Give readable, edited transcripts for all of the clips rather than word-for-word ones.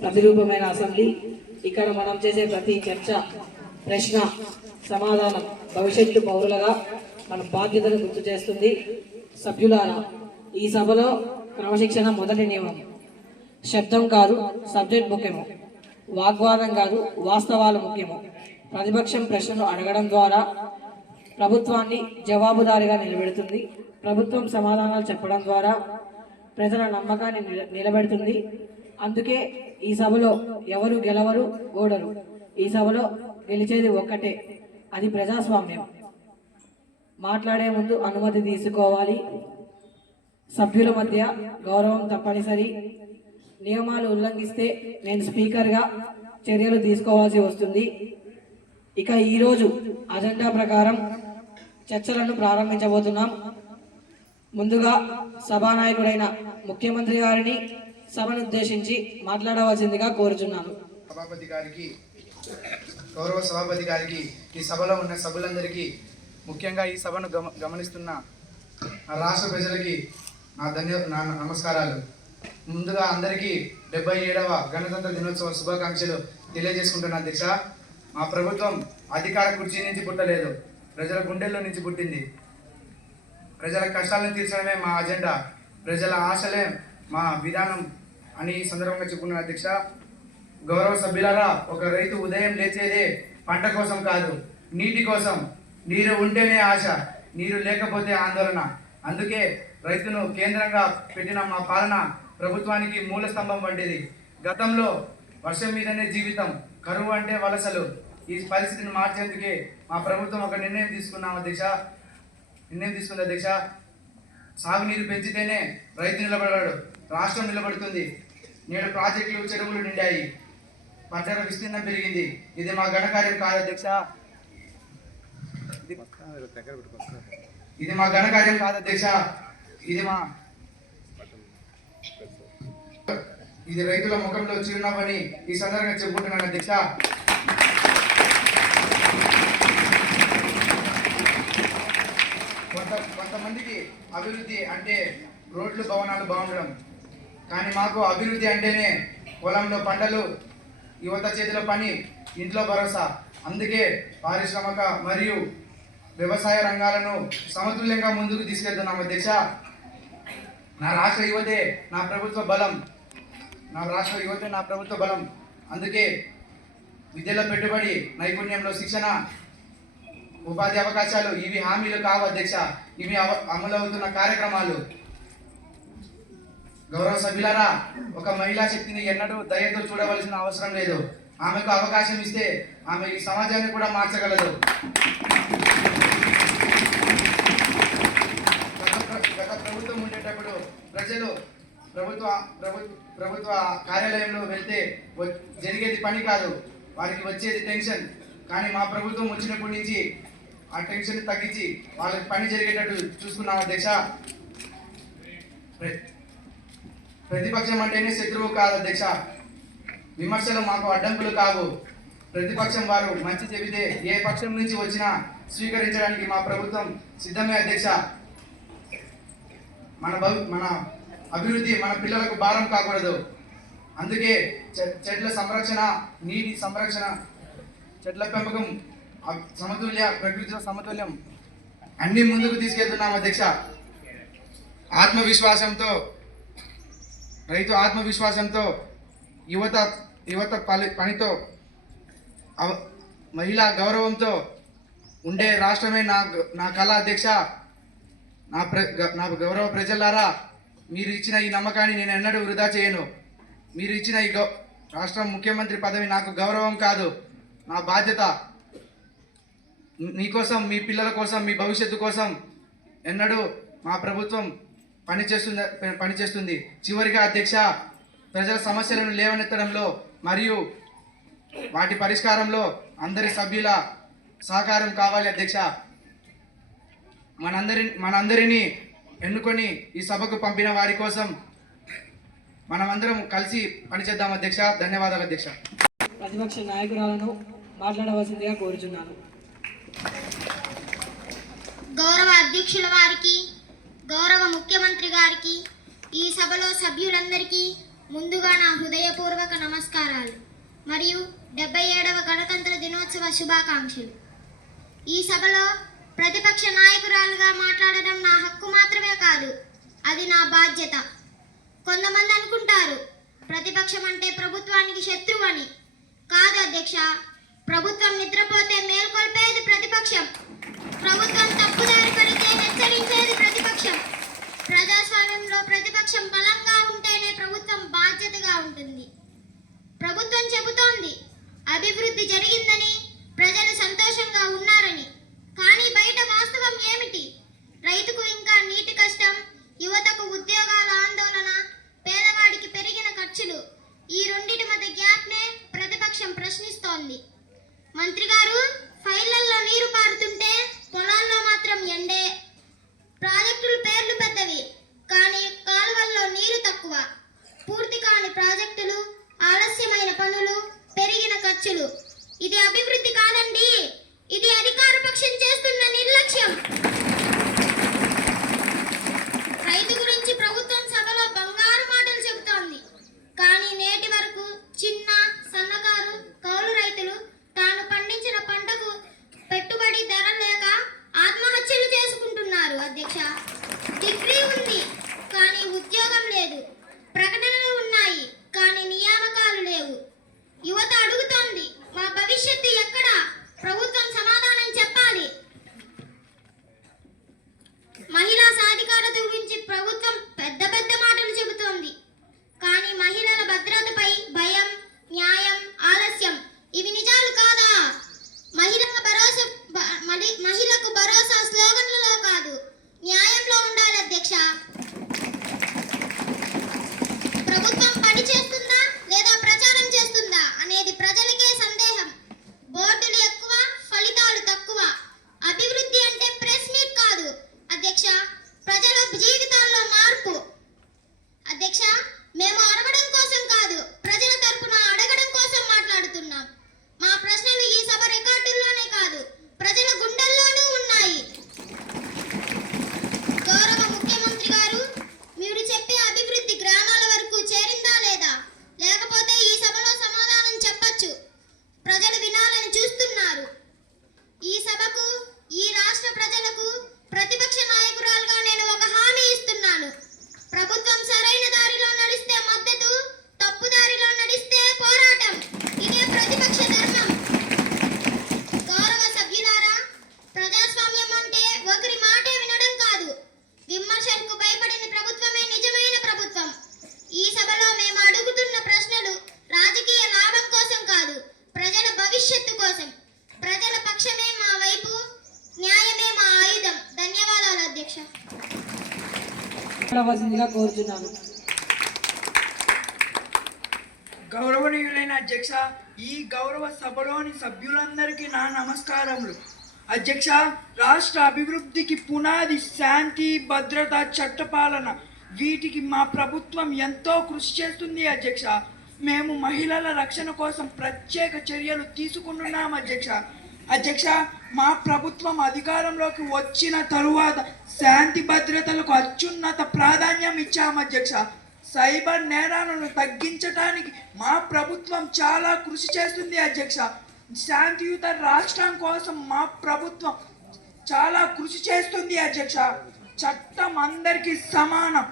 ప్రతిరూపమైన assembly. ఇక్కడ మనం చేసే ప్రతి చర్చ, ప్రశ్న, సమాధానం భవిష్యత్తు పౌరులుగా మన బాధ్యతను గుర్తు చేస్తుంది. సభ్యులారా, ఈ సభలో క్రమశిక్షణ మొదటి నియమం. శబ్దం కాదు, సబ్జెక్ట్ ముఖ్యము. వాగ్వాదం కాదు, వాస్తవాలు ముఖ్యము. ప్రతిపక్షం ప్రశ్నలు అడగడం ద్వారా ప్రభుత్వాన్ని జవాబుదారీగా నిలబెడుతుంది. ప్రభుత్వం సమాధానాలు చెప్పడం ద్వారా ప్రజల నమ్మకాన్ని నిలబెడుతుంది. అందుకే ఈ సభలో ఎవరు గెలవరు, ఓడరు. ఈ సభలో గెలిచేది ఒక్కటే, అది ప్రజాస్వామ్యం. మాట్లాడే ముందు అనుమతి తీసుకోవాలి. సభ్యుల మధ్య గౌరవం తప్పనిసరి. నియమాలు ఉల్లంఘిస్తే నేను స్పీకర్గా చర్యలు తీసుకోవాల్సి వస్తుంది. ఇక ఈరోజు అజెండా ప్రకారం చర్చలను ప్రారంభించబోతున్నాం. ముందుగా సభానాయకుడైన ముఖ్యమంత్రి గారిని సభను ఉద్దేశించి మాట్లాడవలసిందిగా కోరుచున్నాను. సభాపతి గారికి, గౌరవ సభాపతి గారికి, ఈ సభలో ఉన్న సభ్యులందరికీ, ముఖ్యంగా ఈ సభను గమనిస్తున్న రాష్ట్ర ప్రజలకి నా నమస్కారాలు. ముందుగా అందరికీ 77వ గణతంత్ర దినోత్సవ శుభాకాంక్షలు తెలియజేసుకుంటున్న అధ్యక్ష. మా ప్రభుత్వం అధికార కుర్చీ నుంచి పుట్టలేదు, ప్రజల గుండెల్లో నుంచి పుట్టింది. ప్రజల కష్టాలను తీర్చడమే మా అజెండా, ప్రజల ఆశలే మా విధానం అని ఈ సందర్భంగా చెప్పుకున్న అధ్యక్ష. గౌరవ సభ్యులారా, ఒక రైతు ఉదయం లేచేదే పంట కోసం కాదు, నీటి కోసం. నీరు ఉంటేనే ఆశ, నీరు లేకపోతే ఆందోళన. అందుకే రైతును కేంద్రంగా పెట్టిన మా పాలన ప్రభుత్వానికి మూల స్తంభం వంటిది. గతంలో వర్షం మీదనే జీవితం, కరువు అంటే వలసలు. ఈ పరిస్థితిని మార్చేందుకే మా ప్రభుత్వం ఒక నిర్ణయం తీసుకుంది అధ్యక్ష. సాగునీరు పెంచితేనే రైతు నిలబడతాడు, రాష్ట్రం నిలబడుతుంది. నేడు ప్రాజెక్టులు, చెరువులు నిండాయి, పంటల విస్తీర్ణం పెరిగింది. ఇది మా ఘనకార్యం కాదు అధ్యక్ష, ఇది మా ఘనకార్యం కాదు అధ్యక్ష. ఇది రైతుల ముఖంలో చిరునవ్వని ఈ సందర్భంగా చెప్పుకుంటున్నాను అధ్యక్ష. కొంతమందికి అభివృద్ధి అంటే రోడ్లు, భవనాలు బాగుండడం, కానీ మాకు అభివృద్ధి అంటేనే పొలంలో పంటలు, యువత చేతిలో పని, ఇంట్లో భరోసా. అందుకే పారిశ్రామిక మరియు వ్యవసాయ రంగాలను సమతుల్యంగా ముందుకు తీసుకెళ్తున్నాం అధ్యక్ష. నా రాష్ట్ర యువతే నా ప్రభుత్వ బలం. అందుకే విద్యలో పెట్టుబడి, నైపుణ్యంలో శిక్షణ, ఉపాధి అవకాశాలు ఇవి హామీలు కావు అధ్యక్ష, ఇవి అమలవుతున్న కార్యక్రమాలు. గౌరవ సభ్యులారా, ఒక మహిళా శక్తిని ఎన్నడూ దయతో చూడవలసిన అవసరం లేదు. ఆమెకు అవకాశం ఇస్తే ఆమె ఈ సమాజాన్ని కూడా మార్చగలదు. గత ప్రభుత్వం ఉండేటప్పుడు ప్రజలు ప్రభుత్వ కార్యాలయంలో వెళ్తే జరిగేది పని కాదు, వారికి వచ్చేది టెన్షన్. కానీ మా ప్రభుత్వం వచ్చినప్పటి నుంచి ఆ టెన్షన్ తగ్గించి వాళ్ళకి పని జరిగేటట్టు చూసుకున్నాం అధ్యక్ష. ప్రతిపక్షం అంటేనే శత్రువు కాదు అధ్యక్ష, విమర్శలు మాకు అడ్డంకులు కావు. ప్రతిపక్షం వారు మంచి చెబితే ఏ పక్షం నుంచి వచ్చినా స్వీకరించడానికి మా ప్రభుత్వం సిద్ధమే అధ్యక్ష. మన అభివృద్ధి మన పిల్లలకు భారం కాకూడదు. అందుకే చెట్ల సంరక్షణ, నీటి సంరక్షణ, చెట్ల పెంపకం, ప్రకృతిలో సమతుల్యం అన్ని ముందుకు తీసుకెళ్తున్నాం అధ్యక్ష. రైతు ఆత్మవిశ్వాసంతో, యువత పనితో, మహిళా గౌరవంతో ఉండే రాష్ట్రమే నా కళ అధ్యక్ష. నా గౌరవ ప్రజలారా, మీరు ఇచ్చిన ఈ నమ్మకాన్ని నేను ఎన్నడూ వృధా చేయను. మీరు ఇచ్చిన ఈ రాష్ట్ర ముఖ్యమంత్రి పదవి నాకు గౌరవం కాదు, నా బాధ్యత. మీకోసం, మీ పిల్లల కోసం, మీ భవిష్యత్తు కోసం ఎన్నడూ మా ప్రభుత్వం పనిచేస్తుంది. చివరిగా అధ్యక్ష, ప్రజల సమస్యలను లేవనెత్తడంలో మరియు వాటి పరిష్కారంలో అందరి సభ్యుల సహకారం కావాలి అధ్యక్ష. మనందరినీ ఎన్నుకొని ఈ సభకు పంపిన వారి కోసం మనమందరం కలిసి పనిచేద్దాం అధ్యక్ష. ధన్యవాదాలు అధ్యక్ష. ప్రతిపక్ష నాయకురాలను మాట్లాడవలసిందిగా కోరుచున్నాను. గౌరవ అధ్యక్షుల వారికి, గౌరవ ముఖ్యమంత్రి గారికి, ఈ సభలో సభ్యులందరికీ ముందుగా నా హృదయపూర్వక నమస్కారాలు మరియు 77వ గణతంత్ర దినోత్సవ శుభాకాంక్షలు. ఈ సభలో ప్రతిపక్ష నాయకురాలుగా మాట్లాడడం నా హక్కు మాత్రమే కాదు, అది నా బాధ్యత. కొంతమంది అనుకుంటారు ప్రతిపక్షం అంటే ప్రభుత్వానికి శత్రువు అని. కాదు అధ్యక్ష, ప్రభుత్వం నిద్రపోతే మేల్కొల్పేది ప్రతిపక్షం, ప్రభుత్వం తప్పుదారి పడితే హెచ్చరించేది ప్రతిపక్షం. ప్రజాస్వామ్యంలో ప్రతిపక్షం బలంగా ఉంటేనే ప్రభుత్వం బాధ్యతగా ఉంటుంది. ప్రభుత్వం చెబుతోంది అభివృద్ధి జరిగిందని, ప్రజలు సంతోషంగా ఉన్నారని. కానీ బయట వాస్తవం ఏమిటి? రైతుకు ఇంకా నీటి కష్టం, యువతకు ఉద్యోగాల ఆందోళన, పేదవాడికి పెరిగిన ఖర్చులు. ఈ రెండింటి మధ్య గ్యాప్నే ప్రతిపక్షం ప్రశ్నిస్తోంది. మంత్రి గారు, ఫైళ్లలో నీరు పారుతుంటే పొలాల్లో మాత్రం ఎండే. ప్రాజెక్టుల పేర్లు పెద్దవి, కానీ కాలువల్లో నీరు తక్కువ. పూర్తి కాని ప్రాజెక్టులు, ఆలస్యమైన పనులు, పెరిగిన ఖర్చులు. ఇది అభివృద్ధి కాదండి, ఇది అధికార పక్షం చేస్తున్న నిర్లక్ష్యం. రైతు గురించి ప్రభుత్వం సభలో బంగారు మాటలు చెబుతోంది, కానీ నేటి వరకు చిన్న సన్నకారు కౌలు రైతులు తాను పండించిన పంటకు పెట్టుబడి ధర లేక ఆత్మహత్యలు చేసుకుంటున్నారు. అధ్యక్ష, డిగ్రీ ఉంది కానీ ఉద్యోగం లేదు, ప్రకటనలు ఉన్నాయి కానీ నియామకాలు లేవు. యువత అడుగుతోంది మా భవిష్యత్తు ఎక్కడా? ప్రభుత్వం సమాధానం చెప్పాలి. మహిళా సాధికారత గురించి ప్రభుత్వం పెద్ద పెద్ద మాటలు చెబుతోంది, కానీ మహిళల భద్రతపై భయం, న్యాయం, ఆలస్యం ఇవి నిజాలు కాదా? మహిళకు భరోసా స్లోగన్లలో కాదు, న్యాయంలో ఉండాలి. అధ్యక్ష, ప్రభుత్వం పని చేస్తుందా లేదా ప్రచారం చేస్తుందా అనేది ప్రజలకే సందేహం. బోర్డులు ఎక్కువ, ఫలితాలు తక్కువ. అభివృద్ధి అంటే ప్రెస్ మీట్ కాదు అధ్యక్ష, ప్రజల జీవితాల్లో మార్పు. అధ్యక్ష, మేము అరవడం కోసం కాదు, ప్రజల తరపున అడగడం కోసం మాట్లాడుతున్నాం. మా ప్రశ్నలు ఈ సభ రికార్డుల్లోనే కాదు, ప్రజల గుండెల్లోనూ ఉన్నాయి. గౌరవ ముఖ్యమంత్రి గారు, మీరు చెప్పే అభివృద్ధి గ్రామాల వరకు చేరిందా లేదా? లేకపోతే ఈ సభలో సమాధానం చెప్పచ్చు. ప్రజలు వినాలని చూస్తున్నారు. ఈ సభకు, ఈ రాష్ట్ర ప్రజలకు ప్రతిపక్ష నాయకురాలుగా నేను ఒక హామీ ఇస్తున్నాను. ప్రభుత్వం సరైన దారిలో నడిస్తే మద్దతు, తప్పు దారిలో నడిస్తే పోరాటం. ఇదే ప్రతిపక్ష ధర్మం. గౌరవ సభ్యులారా, ప్రజాస్వామ్యం అంటే ఒకరి మాటే వినడం కాదు, విమర్శలకు భయపడిన ప్రభుత్వమే నిజమైన ప్రభుత్వం. ఈ సభలో మేము అడుగుతున్న ప్రశ్నలు రాజకీయ లాభం కోసం కాదు, ప్రజల భవిష్యత్తు కోసం. ప్రజల పక్షమే మా వైపు, న్యాయమే మా ఆయుధం. ధన్యవాదాలు అధ్యక్ష. మాట్లాడవలసిందిగా కోరుచున్నాను. గౌరవనీయులైన అధ్యక్ష, ఈ గౌరవ సభలోని సభ్యులందరికీ నా నమస్కారములు. అధ్యక్ష, రాష్ట్ర అభివృద్ధికి పునాది శాంతి, భద్రత, చట్టపాలన. వీటికి మా ప్రభుత్వం ఎంతో కృషి చేస్తుంది అధ్యక్ష. మేము మహిళల రక్షణ కోసం ప్రత్యేక చర్యలు తీసుకుంటున్నాం అధ్యక్ష. అధ్యక్ష, మా ప్రభుత్వం అధికారంలోకి వచ్చిన తరువాత శాంతి భద్రతలకు అత్యున్నత ప్రాధాన్యం ఇచ్చాం అధ్యక్ష. సైబర్ నేరాలను తగ్గించడానికి మా ప్రభుత్వం చాలా కృషి చేస్తుంది అధ్యక్ష. శాంతియుత రాష్ట్రం కోసం మా ప్రభుత్వం చాలా కృషి చేస్తుంది అధ్యక్ష. చట్టం అందరికీ సమానం.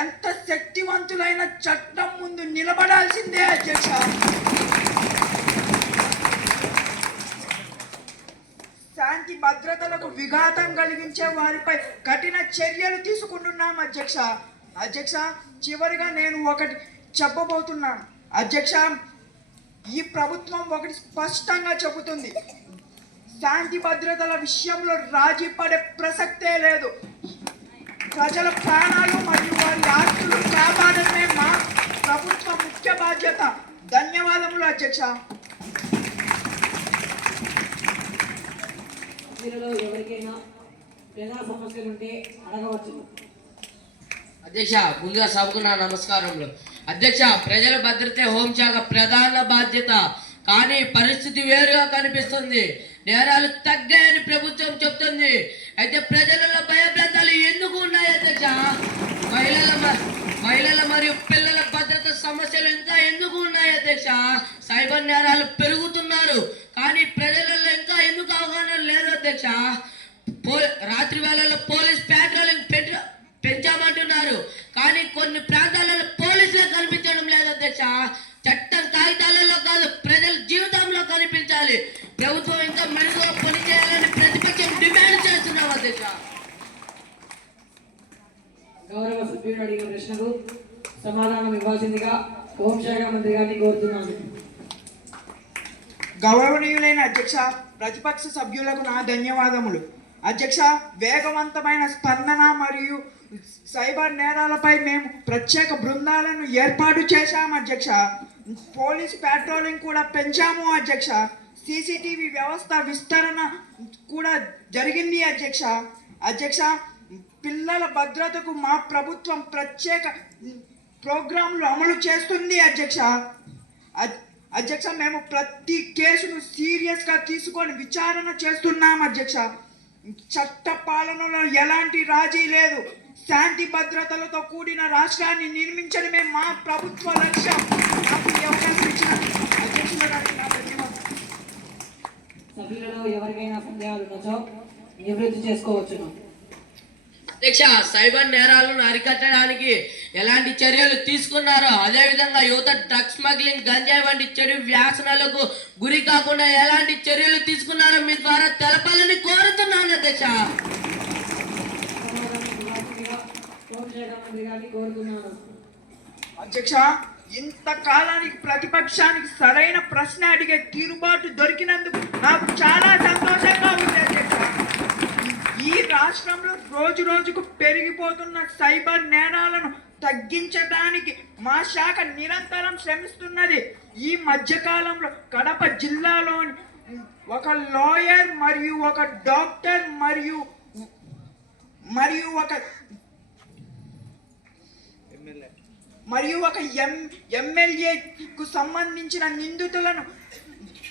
ఎంత శక్తివంతులైన చట్టం ముందు నిలబడాల్సిందే అధ్యక్ష. శాంతి భద్రతలకు విఘాతం కలిగించే వారిపై కఠిన చర్యలు తీసుకుంటున్నాం అధ్యక్ష. అధ్యక్ష, చివరిగా నేను ఒకటి చెప్పబోతున్నాను అధ్యక్ష. ఈ ప్రభుత్వం ఒకటి స్పష్టంగా చెబుతుంది, శాంతి భద్రతల విషయంలో రాజీ పడే ప్రసక్తే లేదు. ప్రజల ప్రాణాలు మరియు వారి ఆస్తులు కాపాడమే మా ప్రభుత్వ ముఖ్య బాధ్యత. ధన్యవాదములు అధ్యక్ష. మీలో ఎవరికైనా ప్రజా సమస్యలు ఉంటే అడగవచ్చు. అధ్యక్ష, ముందుగా సభకు నా నమస్కారములు. అధ్యక్ష, ప్రజల భద్రతే హోంశాఖ ప్రధాన బాధ్యత, కానీ పరిస్థితి వేరుగా కనిపిస్తుంది. నేరాలు తగ్గాయని ప్రభుత్వం చెప్తుంది. అయితే ప్రజలలో భయభ్రాంతాలు ఎందుకు ఉన్నాయి అధ్యక్ష? మహిళల మరియు పిల్లల భద్రత సమస్యలు ఇంకా ఎందుకు ఉన్నాయి అధ్యక్ష? సైబర్ నేరాలు పెరుగుతున్నారు కానీ ప్రజలలో ఇంకా ఎందుకు అవగాహన లేదు అధ్యక్ష? రాత్రి వేళల్లో పోలీస్ పెట్రోలింగ్ పెంచామంటున్నారు కానీ కొన్ని ప్రాంతాలలో పోలీసులు కనిపించడం లేదు అధ్యక్ష. చట్టం కాగితాలలో కాదు, ప్రజల జీవితంలో కనిపించాలి. ప్రభుత్వం ఇంకా మెరుగుగా పనిచేయాలని ప్రతిపక్షం డిమాండ్ చేస్తున్నాం అధ్యక్ష. గౌరవ సభ్యుడు అడిగిన ప్రశ్నకు సమాధానం ఇవ్వాల్సిందిగా హోంశాఖ మంత్రి గారిని కోరుతున్నాను. గౌరవనీయులైన అధ్యక్ష, ప్రతిపక్ష సభ్యులకు నా ధన్యవాదములు. అధ్యక్ష, వేగవంతమైన స్పందన మరియు సైబర్ నేరాలపై మేము ప్రత్యేక బృందాలను ఏర్పాటు చేశాము అధ్యక్ష. పోలీస్ పెట్రోలింగ్ కూడా పెంచాము అధ్యక్ష. సీసీటీవీ వ్యవస్థ విస్తరణ కూడా జరిగింది అధ్యక్ష. అధ్యక్ష, పిల్లల భద్రతకు మా ప్రభుత్వం ప్రత్యేక ప్రోగ్రాంలు అమలు చేస్తుంది అధ్యక్ష. అధ్యక్ష, మేము ప్రతి కేసును సీరియస్గా తీసుకొని విచారణ చేస్తున్నాం అధ్యక్ష. చట్ట పాలనలో ఎలాంటి రాజీ లేదు. శాంతి భద్రతలతో కూడిన రాష్ట్రాన్ని నిర్మించడమే మా ప్రభుత్వ లక్ష్యం. నాకు ఈ అవకాశం ఇచ్చిన అధ్యక్షుల గారికి నా ధన్యవాదాలు. సభ్యులలో ఎవరికైనా సందేహాలు ఉన్నచో నివృత్తి చేసుకోవచ్చును. అధ్యక్ష, సైబర్ నేరాలను అరికట్టడానికి ఎలాంటి చర్యలు తీసుకున్నారో, అదేవిధంగా యువత డ్రగ్స్ స్మగ్లింగ్, గంజాయి వంటి చెడు వ్యాసనాలకు గురి కాకుండా ఎలాంటి చర్యలు తీసుకున్నారో మీ ద్వారా తెలపాలని కోరుతున్నాను అధ్యక్ష. అధ్యక్ష, ఇంతకాలానికి ప్రతిపక్షానికి సరైన ప్రశ్న అడిగే తీరుబాటు దొరికినందుకు నాకు చాలా సంతోషంగా ఉంది అధ్యక్ష. ఈ రాష్ట్రంలో రోజు రోజుకు పెరిగిపోతున్న సైబర్ నేరాలను తగ్గించడానికి మా శాఖ నిరంతరం శ్రమిస్తున్నది. ఈ మధ్యకాలంలో కడప జిల్లాలోని ఒక లాయర్ మరియు ఒక డాక్టర్ మరియు ఒక ఎమ్మెల్యేకు సంబంధించిన నిందితులను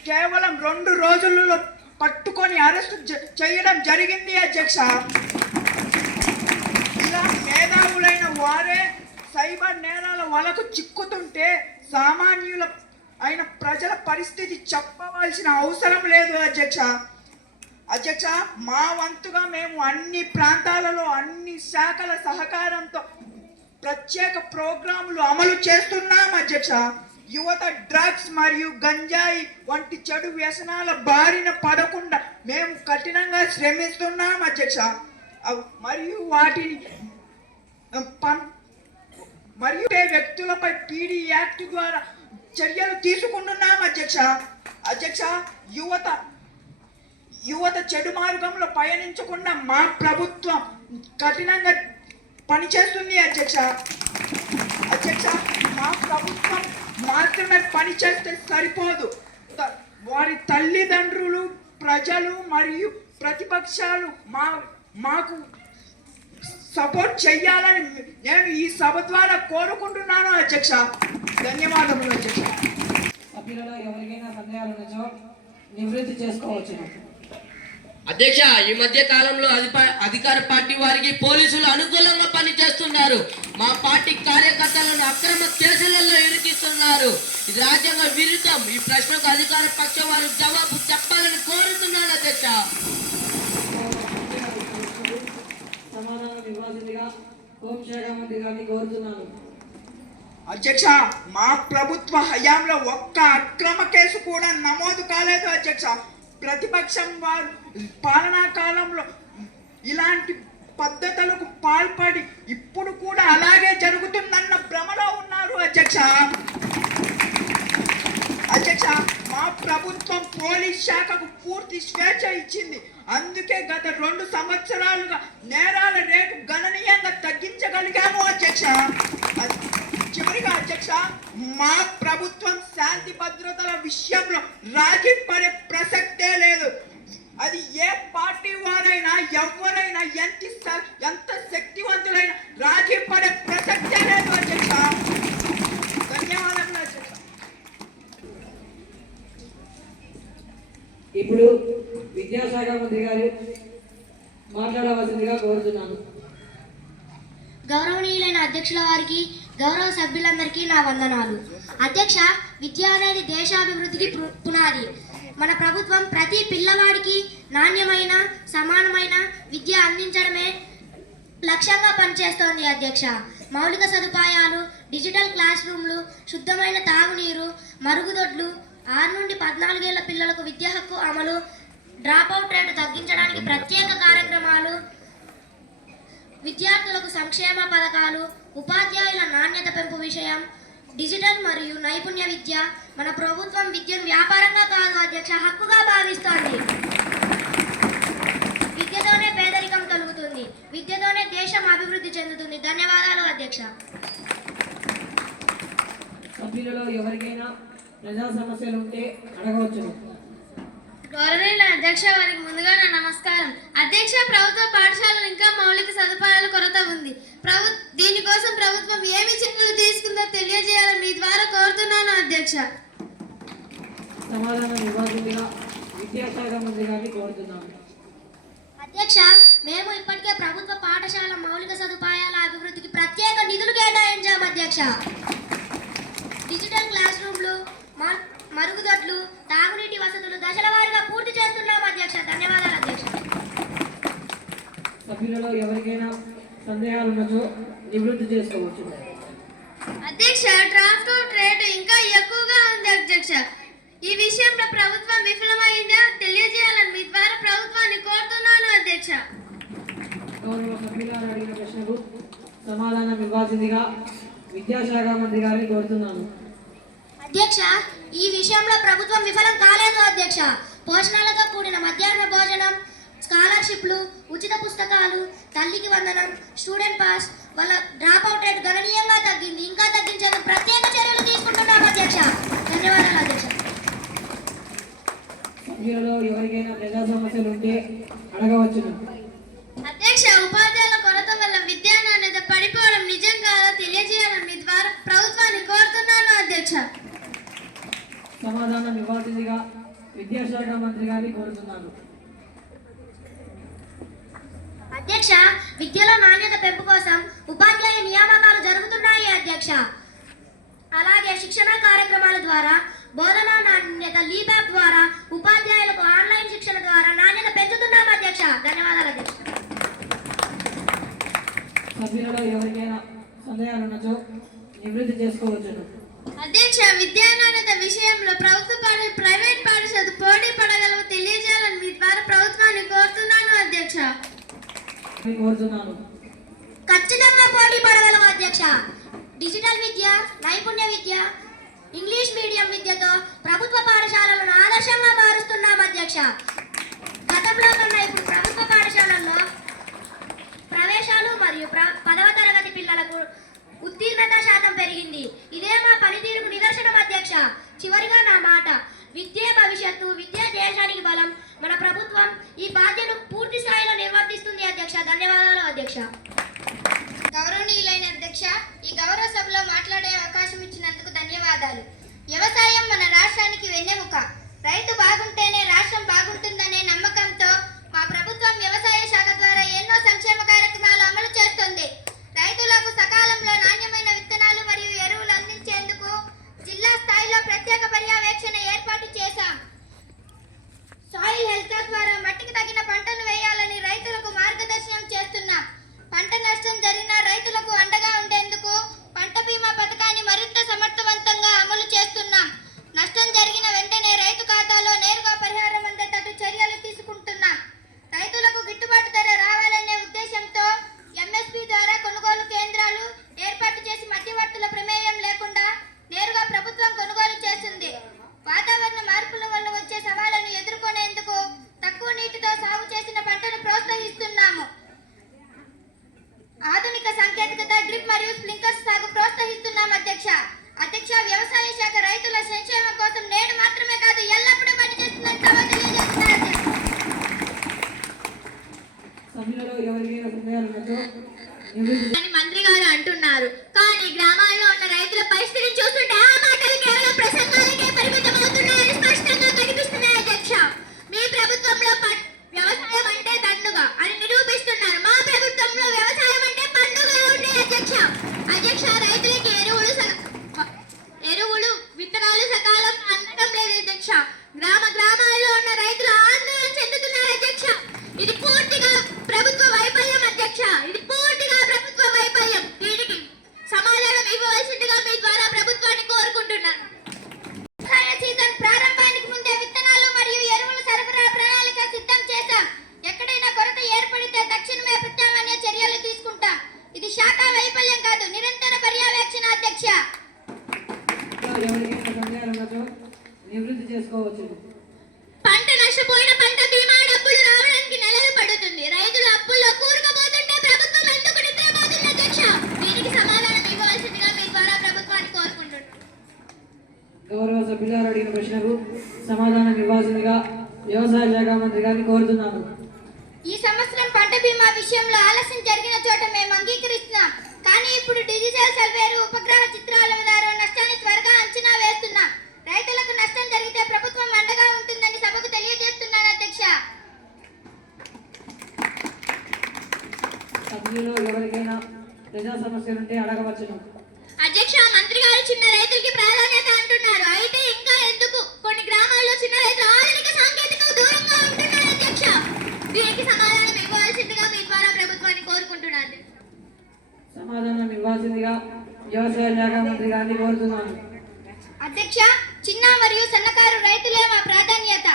కేవలం 2 రోజులలో పట్టుకొని అరెస్టు చేయడం జరిగింది అధ్యక్ష. ఇలా మేధావులైన వారే సైబర్ నేరాల వలకు చిక్కుతుంటే సామాన్యుల అయిన ప్రజల పరిస్థితి చెప్పవలసిన అవసరం లేదు అధ్యక్ష. అధ్యక్ష, మా వంతుగా మేము అన్ని ప్రాంతాలలో అన్ని శాఖల సహకారంతో ప్రత్యేక ప్రోగ్రాములు అమలు చేస్తున్నాం అధ్యక్ష. యువత డ్రగ్స్ మరియు గంజాయి వంటి చెడు వ్యసనాల బారిన పడకుండా మేము కఠినంగా శ్రమిస్తున్నాం అధ్యక్ష. మరియు వాటిని మరియు వ్యక్తులపై పీడీ యాక్ట్ ద్వారా చర్యలు తీసుకుంటున్నాం అధ్యక్ష. అధ్యక్ష, యువత చెడు మార్గంలో పయనించకుండా మా ప్రభుత్వం కఠినంగా పనిచేస్తుంది అధ్యక్ష. అధ్యక్ష, మా ప్రభుత్వం మాత్రమే పనిచేస్తే సరిపోదు. వారి తల్లిదండ్రులు, ప్రజలు మరియు ప్రతిపక్షాలు మాకు సపోర్ట్ చెయ్యాలని నేను ఈ సభ ద్వారా కోరుకుంటున్నాను అధ్యక్ష. ధన్యవాదములు అధ్యక్ష. సభ్యులలో ఎవరికైనా సందేహాలు ఉన్నచో నివృత్తి చేసుకోవచ్చును. అధ్యక్ష, ఈ మధ్య కాలంలో అధికార పార్టీ వారికి పోలీసులు అనుకూలంగా పనిచేస్తున్నారు. మా పార్టీ కార్యకర్తలను అక్రమ కేసులలో ఇరికిస్తున్నారు. ఇది రాజ్యాంగ విరుద్ధం. ఈ ప్రశ్నకు అధికార పక్షం వారు జవాబు చెప్పాలని కోరుతున్నాను అధ్యక్ష. సమాధానం ఇవ్వాల్సిందిగా హోంశాఖ మంత్రి గారిని కోరుతున్నాను. అధ్యక్ష, మా ప్రభుత్వ హయాంలో ఒక్క అక్రమ కేసు కూడా నమోదు కాలేదు అధ్యక్ష. ప్రతిపక్షం వారు పాలనా కాలంలో ఇలాంటి పద్ధతులకు పాల్పడి ఇప్పుడు కూడా అలాగే జరుగుతుందన్న భ్రమలో ఉన్నారు అధ్యక్ష. అధ్యక్ష, మా ప్రభుత్వం పోలీస్ శాఖకు పూర్తి స్వేచ్ఛ ఇచ్చింది. అందుకే గత 2 సంవత్సరాలుగా నేరాల రేటు గణనీయంగా తగ్గించగలిగాము అధ్యక్ష. చివరిగా అధ్యక్ష, మా ప్రభుత్వం శాంతి భద్రతల విషయంలో రాజీ పడే ప్రసక్తే లేదు. అది ఏ పార్టీ వారైనా ఎవరైనా ఎంత శక్తివంతులైనా రాజీ పడే ప్రసక్తే లేదు అధ్యక్ష. ధన్యవాదాలు అధ్యక్ష. ఇప్పుడు విద్యాశాఖ మంత్రి గారు మాట్లాడవలసిందిగా కోరుతున్నాను. గౌరవనీయులైన అధ్యక్షుల వారికి, గౌరవ సభ్యులందరికీ నా వందనాలు. అధ్యక్ష, విద్య అనేది దేశాభివృద్ధికి పునాది. మన ప్రభుత్వం ప్రతి పిల్లవాడికి నాణ్యమైన సమానమైన విద్య అందించడమే లక్ష్యంగా పనిచేస్తోంది. అధ్యక్ష, మౌలిక సదుపాయాలు, డిజిటల్ క్లాస్ రూమ్లు, శుద్ధమైన తాగునీరు, మరుగుదొడ్లు, 6 నుండి 14 ఏళ్ల పిల్లలకు విద్యా హక్కు అమలు, డ్రాపౌట్ రేటు తగ్గించడానికి ప్రత్యేక కార్యక్రమాలు, విద్యార్థులకు సంక్షేమ పథకాలు, ఉపాధ్యాయుల నాణ్యత పెంపు విషయం, డిజిటల్ మరియు నైపుణ్య విద్య. మన ప్రభుత్వం విద్యను వ్యాపారంగా కాదు అధ్యక్ష, హక్కుగా భావిస్తోంది. విద్యతోనే పేదరికం కలుగుతుంది, విద్యతోనే దేశం అభివృద్ధి చెందుతుంది. ధన్యవాదాలు అధ్యక్ష. సభ్యులలో ఎవరికైనా ప్రజా సమస్యలు ఉంటే అడగవచ్చును. గౌరవనీయుల అధ్యక్ష వారికి ముందుగా నా నమస్కారం. అధ్యక్ష, ప్రభుత్వ పాఠశాలలు ఇంకా మౌలిక సదుపాయాల కొరత ఉంది. దీనికోసం ప్రభుత్వం ఏమి చర్యలు తీసుకుందో తెలియజేయాలని మీ ద్వారా కోరుతున్నాను అధ్యక్ష. సమాధానం ఇవ్వాల్సిందిగా విద్యాశాఖ మంత్రి గారిని కోరుతున్నాను. అధ్యక్ష, మేము ఇప్పటికే ప్రభుత్వ పాఠశాల మౌలిక సదుపాయాల అభివృద్ధికి ప్రత్యేక నిధులు కేటాయించాము అధ్యక్ష. డిజిటల్ క్లాస్ రూమ్లు, మరుగుదొడ్లు, తాగునీటి వసతులు దశల వారీగా పూర్తి చేస్తున్నాము అధ్యక్ష. ధన్యవాదాలు అధ్యక్ష. సభ్యులలో ఎవరికైనా సందేహాలు ఉన్నచో నివృత్తి చేసుకోవచ్చు. అధ్యక్ష, డ్రాఫ్ట్ రేటు ఇంకా ఎక్కువగా ఉంది అధ్యక్ష. ఈ విషయంలో ప్రభుత్వం విఫలమైందా తెలియజేయాలని మీ ద్వారా ప్రభుత్వాన్ని కోరుతున్నాను అధ్యక్ష. గౌరవ సభ్యులు అడిగిన ప్రశ్నకు సమాధానం ఇవ్వాల్సిందిగా విద్యాశాఖ మంత్రి గారిని కోరుతున్నాను. అధ్యక్ష, ఈ విషయంలో ప్రభుత్వం విఫలం కాలేదు అధ్యక్ష. పోషణలతో కూడిన మధ్యాహ్న భోజనం, స్కాలర్షిప్లు, ఉచిత పుస్తకాలు, తల్లికి వందనం, స్టూడెంట్ పాస్ వల్ల డ్రాప్ అవుట్ రేట్ గణనీయంగా తగ్గింది. ఇంకా తగ్గించేందుకు ప్రత్యేక చర్యలు తీసుకుంటున్నాం అధ్యక్ష. ధన్యవాదాలు అధ్యక్ష. సభ్యులలో ఎవరికైనా ప్రజా సమస్యలు ఉంటే అడగవచ్చును. అధ్యక్ష, ఉపాధ్యాయుల కొరత వల్ల విద్యా నాణ్యత పడిపోవడం నిజం కాదా తెలియజేయాలని మీ ద్వారా ప్రభుత్వాన్ని కోరుతున్నాను అధ్యక్ష. సమాధానం ఇవ్వాల్సిందిగా విద్యాశాఖ మంత్రి గారిని కోరుతున్నాను. అధ్యక్ష, విద్యలో నాణ్యత పెంపు కోసం ఉపాధ్యాయ నియామకాలు జరుగుతున్నాయి అధ్యక్ష. అలాగే శిక్షణ కార్యక్రమాల ద్వారా, బోధనా నాణ్యత లీప్ యాప్ ద్వారా, ఉపాధ్యాయులకు ఆన్లైన్ శిక్షణ ద్వారా నాణ్యత పెంచుతున్నాం అధ్యక్ష. ధన్యవాదాలు అధ్యక్ష. సభ్యులలో ఎవరికైనా సందేహాలు ఉన్నచో నివృత్తి చేసుకోవచ్చును. అధ్యక్ష, విద్యా నాణ్యత విషయంలో ప్రైవేట్ పాఠశాలలు పోటీ పడగలవు తెలియజేయాలని మీ ద్వారా ప్రభుత్వాన్ని కోరుతున్నాను అధ్యక్ష. కోరుతున్నాను. ఖచ్చితంగా పోటీ పడగలవు అధ్యక్ష. డిజిటల్ విద్య, నైపుణ్య విద్య, ఇంగ్లీష్ మీడియం విద్యతో ప్రభుత్వ పాఠశాలలను ఆదర్శంగా మారుస్తున్నాం అధ్యక్ష. గతంలో కన్నా ఇప్పుడు ప్రభుత్వ పాఠశాలల్లో ప్రవేశాలు మరియు 10వ తరగతి పిల్లలకు ఉత్తీర్ణత శాతం పెరిగింది. ఇదే మా పనితీరుకు నిదర్శనం అధ్యక్ష. చివరిగా నా మాట, విద్యే భవిష్యత్తు, విద్యే దేశానికి బలం. మన ప్రభుత్వం ఈ బాధ్యతను పూర్తి స్థాయిలో నిర్వర్తిస్తుంది అధ్యక్ష. ధన్యవాదాలు అధ్యక్ష. గౌరవనీయులైన అధ్యక్ష, ఈ గౌరవ సభలో మాట్లాడే అవకాశం ఇచ్చినందుకు ధన్యవాదాలు. వ్యవసాయం మన రాష్ట్రానికి వెన్నెముక. రైతు బాగుంటేనే రాష్ట్రం బాగుంటుందనే నమ్మకంతో మా ప్రభుత్వం వ్యవసాయ శాఖ ద్వారా ఎన్నో సంక్షేమ కార్యక్రమాలు అమలు చేస్తుంది. రైతులకు సకాలంలో నాణ్యమైన విత్తనాలు మరియు ఎరువులు అందించేందుకు జిల్లా స్థాయిలో ప్రత్యేక పర్యవేక్షణ ఏర్పాటు చేశాం. సాయిల్ హెల్త్ ద్వారా మట్టికి తగిన పంటను వేయాలని రైతులకు మార్గదర్శనం చేస్తున్నాం. పంట నష్టం జరిగిన రైతులకు అండగా ఉండేందుకు పంట బీమా పథకాన్ని మరింత సమర్థవంతంగా అమలు చేస్తున్నాం. నష్టం జరిగిన వెంటనే రైతు ఖాతాలో నేరుగా పరిహారం అందేటట్టు చర్యలు తీసుకుంటున్నాం. రైతులకు గిట్టుబాటు ధర రావాలనే ఉద్దేశంతో ఎంఎస్పీ ద్వారా కొనుగోలు కేంద్రాలు ఏర్పాటు చేసి మధ్యవర్తుల ప్రమేయం లేకుండా నేరుగా ప్రభుత్వం కొనుగోలు చేస్తుంది. వాతావరణ మార్పుల వల్ల వచ్చే సవాళ్లను ఎదుర్కొనేందుకు తక్కువ నీటితో సాగు చేసిన పంటను ప్రోత్సహిస్తున్నాము. ఆధునిక సాంకేతికత, డ్రిప్ మరియు స్ప్రింక్లర్ సాగు ప్రోత్సహిస్తున్నాం అధ్యక్ష. వ్యవసాయ శాఖ రైతుల సంక్షేమం కోసం నేడు మాత్రమే కాదు ఎల్లప్పుడూ పనిచేస్తుందని తెలియజేస్తున్నారు. సభ్యులలో ఎవరికైనా సందేహాలు ఉన్నచో నివృత్తి అని మంత్రి గారు అంటున్నారు. కానీ గ్రామాల్లో ఉన్న రైతుల పరిస్థితిని చూస్తుంటే ఆ మాటలు కేవలం ప్రసంగాలకే పరిమితమవుతున్నాయని స్పష్టంగా కనిపిస్తున్నాయి అధ్యక్ష. మీ ప్రభుత్వంలో వ్యవసాయం అంటే దండుగ అని నిరూపిస్తున్నారు. మా ప్రభుత్వంలో వ్యవసాయం అంటే పండుగ ఉండే అధ్యక్ష. రైతులకి ఎవరికైనా సందేహాలు ఉన్నచో నివృత్తి చేసుకోవచ్చు. పంట నష్టపోయిన పంట బీమా డబ్బులు రావడానికి నెలలు పడుతుంది. రైతులు అప్పుల్లో కూరుకుపోతుంటే ప్రభుత్వం ఎందుకు నిద్రపోతుంది అధ్యక్ష? దీనికి సమాధానం ఇవ్వవలసిందిగా మీ ద్వారా ప్రభుత్వాన్ని కోరుకుంటున్నాను. గౌరవ సభ్యులారు అడిగిన ప్రశ్నకు సమాధానం ఇవ్వాల్సిందిగా వ్యవసాయ శాఖ మంత్రి గారిని కోరుతున్నాను. ఈ సంవత్సరం పంట బీమా విషయంలో ఆలస్యం జరిగిన చోట మేము అంగీకరిస్తున్నాం. కానీ ఇప్పుడు డిజిటల్ సర్వేలు, ఉపగ్రహ చిత్రాల ద్వారా నష్టాన్ని త్వరగా అంచనా వేస్తున్నాం. రైతులకు నష్టం జరిగితే ప్రభుత్వం అండగా ఉంటుందని సభకు తెలియజేస్తున్నాను అధ్యక్ష. సభ్యులు ఎవరికైనా ప్రజా సమస్యలుంటే అడగవచ్చును. అధ్యక్ష, మంత్రి గారు చిన్న రైతులకి ప్రాధాన్యత అంటున్నారు. అయితే ఇంకా ఎందుకు? కొన్ని గ్రామాల్లో చిన్న రైతులు ఆధునిక సాంకేతిక దూరంగా ఉంటున్నారు అధ్యక్ష. దీనికి సమాధానం ఇవ్వాల్సిందిగా మీ ద్వారా ప్రభుత్వాన్ని కోరుకుంటున్నాను. సమాధానం ఇవ్వాల్సిందిగా వ్యవసాయ శాఖ మంత్రి గారిని కోరుతున్నాను. అధ్యక్ష, చిన్న మరియు సన్నకారు రైతులే మా ప్రాధాన్యత.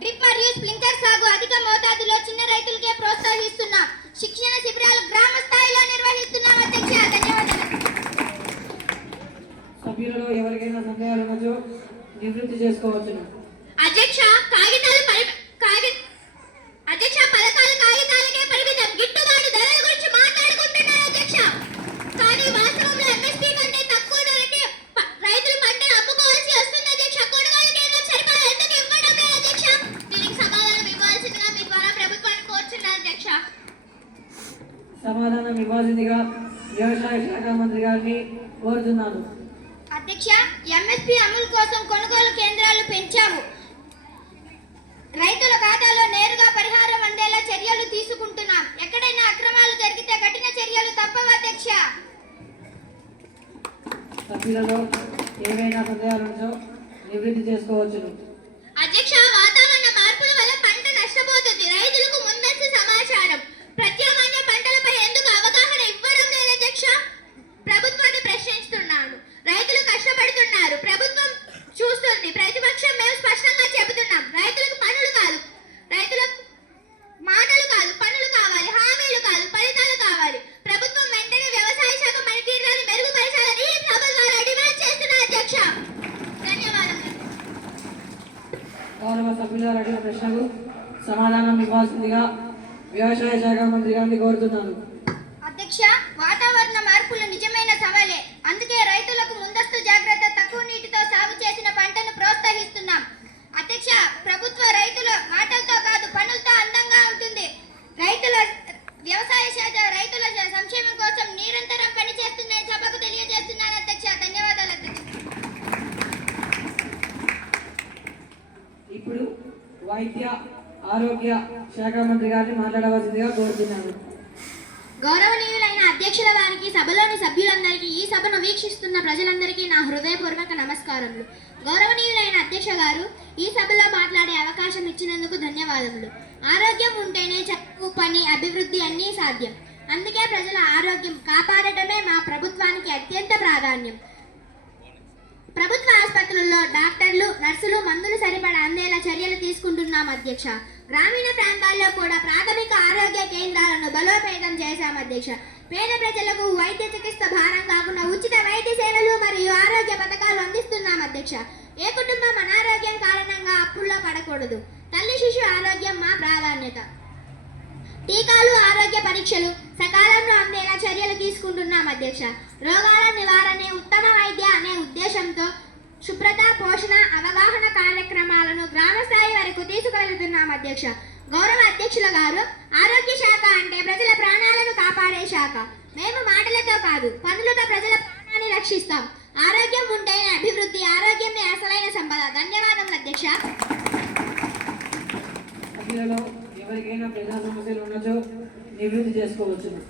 డ్రిప్ మరియు స్ప్రింక్లర్ సాగు అధిక మోతాదులో చిన్న రైతులకే ప్రోత్సహిస్తున్నాం. శిక్షణ శిబిరాలు గ్రామ స్థాయిలో నిర్వహిస్తున్నాం అధ్యక్ష. ధన్యవాదాలు. సభ్యులలో ఎవరికైనా సందేహాలు ఉన్నచో నివృత్తి చేసుకోవచ్చును. అధ్యక్ష, అధ్యక్ష, పథకాలు కాగితాలకే పరిమితం. గిట్టుబాటు ధరల గురించి మాట్లాడుకుంటున్నారు అధ్యక్ష. కానీ వాస్తవంలో ఎంఎస్పీ కంటే తక్కువ ధరకే రైతులు పంటను అమ్ముకోవాల్సి వస్తుంది అధ్యక్ష. కొనుగోలు కేంద్రం సరిపడా ఎందుకు ఇవ్వడం లేదు అధ్యక్ష? దీనికి సమాధానం ఇవ్వాల్సిందిగా మీ ద్వారా ప్రభుత్వాన్ని కోరుచున్నాను అధ్యక్ష. సమాధానం ఇవ్వాల్సిందిగా వ్యవసాయ శాఖ మంత్రి గారిని కోరుతున్నాను. అధ్యక్ష, ఎంఎస్పీ అమలు కోసం కొనుగోలు కేంద్రాలు పెంచాము. రైతుల ఖాతాలో నేరుగా పరిహారం అందేలా చర్యలు తీసుకుంటున్నాం. ఎక్కడైనా అక్రమాలు జరిగితే కఠిన చర్యలు తప్పవు అధ్యక్ష. సభ్యులలో ఏవైనా సందేహాలు ఉన్నచో నివృత్తి చేసుకోవచ్చును. అధ్యక్ష, వాతావరణ మార్పుల వల్ల పంట నష్టపోతుంది. రైతులకు ముందస్తు సమాచారం, ప్రత్యామ్నాయ పంటలపై ఎందుకు అవగాహన ఇవ్వడం లేదు అధ్యక్ష? ప్రభుత్వాన్ని ప్రశ్నిస్తున్నాను. రైతులు కష్టపడుతున్నారు, ప్రభుత్వం చూస్తుంది. ప్రతిపక్షం మేము స్పష్టంగా చెబుతున్నాం. రైతులకు పనులు కాదు, రైతులకు మాటలు కాదు, పనులు కావాలి. హామీలు కాదు, ఫలితాలు కావాలి. ప్రభుత్వం వెంటనే వ్యవసాయ శాఖ పనితీరును మెరుగుపరచాలని ఈ సభ ద్వారా డిమాండ్ చేస్తున్నా అధ్యక్ష. ధన్యవాదాలు. గౌరవ సభ్యులారు అడిగిన ప్రశ్నకు సమాధానం ఇవ్వాల్సిందిగా వ్యవసాయ శాఖ మంత్రి గారిని కోరుతున్నాను. అధ్యక్ష, వాతావరణ మార్పులు నిజమైన సవాలే. అందుకే రైతులకు ముందస్తు జాగ్రత్త, తక్కువ నీటితో సాగు చేసిన పంటను ప్రోత్సహిస్తున్నాం. అధ్యక్ష, ప్రభుత్వ రైతుల మాటలతో కాదు పనులతో అందంగా ఉంటుంది. వ్యవసాయ శాఖ రైతుల సంక్షేమం కోసం నిరంతరం పనిచేస్తుందని సభకు తెలియజేస్తున్నాను అధ్యక్ష. ధన్యవాదాలు అధ్యక్ష. ఇప్పుడు వైద్య ఆరోగ్య శాఖ మంత్రి గారిని మాట్లాడవలసిందిగా కోరుతున్నాను. గౌరవనీయులైన అధ్యక్షుల వారికి, సభలోని సభ్యులందరికీ, ఈ సభను వీక్షిస్తున్న ప్రజలందరికీ నా హృదయపూర్వక నమస్కారములు. గౌరవనీయులైన అధ్యక్ష గారు, ఈ సభలో మాట్లాడే అవకాశం ఇచ్చినందుకు ధన్యవాదములు. ఆరోగ్యం ఉంటేనే చదువు, పని, అభివృద్ధి అన్నీ సాధ్యం. అందుకే ప్రజల ఆరోగ్యం కాపాడటమే మా ప్రభుత్వానికి అత్యంత ప్రాధాన్యం. ప్రభుత్వ ఆసుపత్రుల్లో డాక్టర్లు, నర్సులు మందులు సరిపడా అందేలా చర్యలు తీసుకుంటున్నాం అధ్యక్ష. గ్రామీణ ప్రాంతాల్లో కూడా ప్రాథమిక ఆరోగ్య కేంద్రాలను బలోపేతం చేశాం అధ్యక్ష. పేద ప్రజలకు వైద్య చికిత్స భారం కాకుండా ఉచిత వైద్య సేవలు మరియు ఆరోగ్య పథకాలు అందిస్తున్నాం అధ్యక్ష. ఏ కుటుంబం అనారోగ్యం కారణంగా అప్పుల్లో పడకూడదు. తల్లి శిశు ఆరోగ్యం మా ప్రాధాన్యత. టీకాలు, ఆరోగ్య పరీక్షలు సకాలంలో అందేలా చర్యలు తీసుకుంటున్నాం అధ్యక్ష. రోగాల నివారణే ఉత్తమ వైద్య అనే ఉద్దేశంతో శుభ్రత, పోషణ, అవగాహన కార్యక్రమాలను గ్రామ స్థాయి వరకు తీసుకువెళ్తున్నాం అధ్యక్ష. గౌరవ అధ్యక్షుల గారు, ఆరోగ్య శాఖ అంటే ప్రజల ప్రాణాలను కాపాడే శాఖ. మేము మాటలతో కాదు పనులతో ప్రజల ప్రాణాన్ని రక్షిస్తాం. ఆరోగ్యం ఉంటేనే అభివృద్ధి, ఆరోగ్యమే అసలైన సంపద. ధన్యవాదములు అధ్యక్ష. సభ్యులలో ఎవరికైనా ప్రజా సమస్యలు ఉన్నచో నివృత్తి చేసుకోవచ్చును.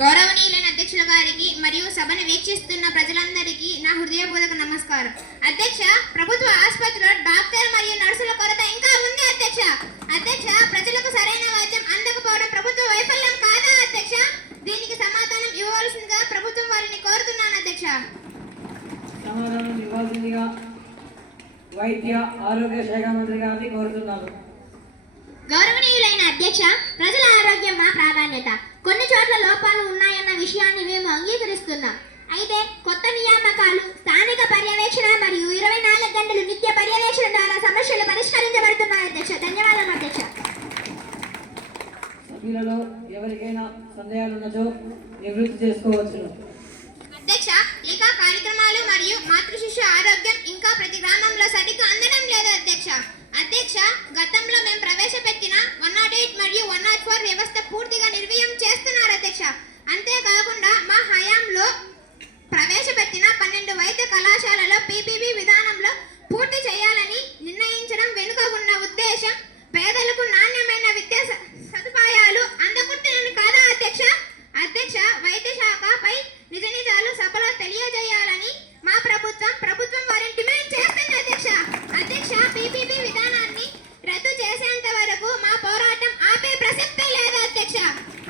గౌరవనీయులైన అధ్యక్షుల గారికి మరియు సభను వీక్షిస్తున్న ప్రజలందరికీ నా హృదయపూర్వక నమస్కారం. అధ్యక్ష, ప్రభుత్వ ఆసుపత్రిలో డాక్టర్ మరియు నర్సుల కొరత ఇంకా ఉంది అధ్యక్ష. అధ్యక్ష, ప్రజలకు సరైన వైద్యం అందకపోవడం ప్రభుత్వ వైఫల్యం కాదా అధ్యక్ష? దీనికి సమాధానం ఇవ్వవలసిందిగా ప్రభుత్వం వారిని కోరుతున్నాను అధ్యక్ష. సమాధానం ఇవ్వాల్సిందిగా వైద్య ఆరోగ్య శాఖ మంత్రి గారిని కోరుతున్నాను. గౌరవనీయులైన అధ్యక్ష, ప్రజల ఆరోగ్యం మా ప్రాధాన్యత. కొన్ని చోట్ల లోపాలు ఉన్నాయన్న విషయాన్ని మేము అంగీకరిస్తున్నాం. అయితే కొత్త నియామకాలు, స్థానిక కార్యక్రమాలు మరియు మాతృ శిశు ఆరోగ్యం ఇంకా ప్రతి గ్రామంలో సరిగ్గా అందడం లేదు అధ్యక్ష. అధ్యక్ష, గతంలో మేము ప్రవేశపెట్టిన 108 మరియు 104 వ్యవస్థ పూర్తిగా నిర్వీర్యం చేస్తున్నారు అధ్యక్ష. అంతేకాకుండా మా హయాంలో ప్రవేశపెట్టిన 12 వైద్య కళాశాలలో పీపీపీ విధానంలో పూర్తి చేయాలని నిర్ణయించడం వెనుక ఉన్న ఉద్దేశం పేదలకు నాణ్యమైన విద్యా సదుపాయాలు అందకుంటున్నాయని కాదా అధ్యక్ష? అధ్యక్ష, వైద్య శాఖపై నిజ నిజాలు సభలో తెలియజేయాలని మా ప్రభుత్వం వారిని డిమాండ్ చేస్తుంది అధ్యక్ష. అధ్యక్ష, పీపీపీ విధానాన్ని రద్దు చేసేంత వరకు మా పోరాటం ఆపే ప్రసక్తే లేదు అధ్యక్ష.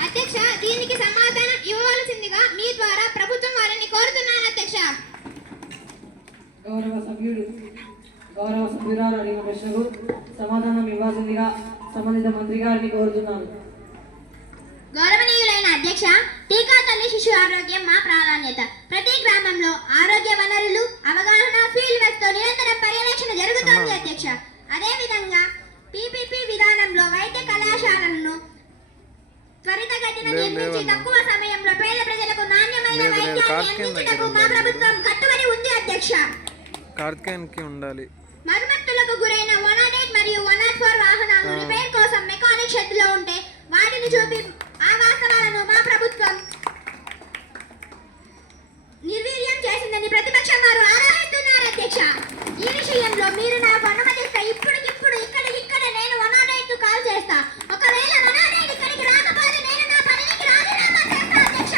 అధ్యక్ష, దీనికి సమాధానం ఇవ్వవలసిందిగా మీ ద్వారా ప్రభుత్వం వారిని కోరుతున్నాను అధ్యక్ష. గౌరవ సభ్యురాలు అడిగిన ప్రశ్నకు సమాధానం ఇవ్వాల్సిందిగా సంబంధిత మంత్రి గారిని కోరుతున్నాను. గౌరవనీయులైన అధ్యక్ష, టీకా తల్లి శిశు ఆరోగ్యం మా ప్రాధాన్యత. ప్రతి గ్రామంలో ఆరోగ్య వనరులు, అవగాహన, ఫీల్డ్ వర్క్ తో నిరంతరం పర్యవేక్షణ జరుగుతోంది అధ్యక్ష. అదేవిధంగా పీపీపీ విధానంలో వైద్య కళాశాలలను త్వరితగతిన నిర్మించి తక్కువ సమయంలో పేద ప్రజలకు నాణ్యమైన వైద్యాన్ని అందించటకు మా ప్రభుత్వం కట్టుబడి ఉంది అధ్యక్ష. ఉండాలి. మరమ్మతులకు గురైన 108 మరియు 104 వాహనాలు రిపేర్ కోసం మెకానిక్ షెడ్ లో ఉంటే వాటిని చూపి ఆ వాస్తవాలను మా ప్రభుత్వం నిర్వీర్యం చేసిందని ప్రతిపక్షం వారు ఆరోపిస్తున్నారు అధ్యక్ష. ఈ విషయంలో మీరు నాకు అనుమతిస్తే ఇప్పటికిప్పుడు ఇక్కడ నేను 108 కాల్ చేస్తా. ఒకవేళ 108 ఇక్కడికి రాకపోతే నేను నా పనికి రాజీనామా చేస్తా అధ్యక్ష.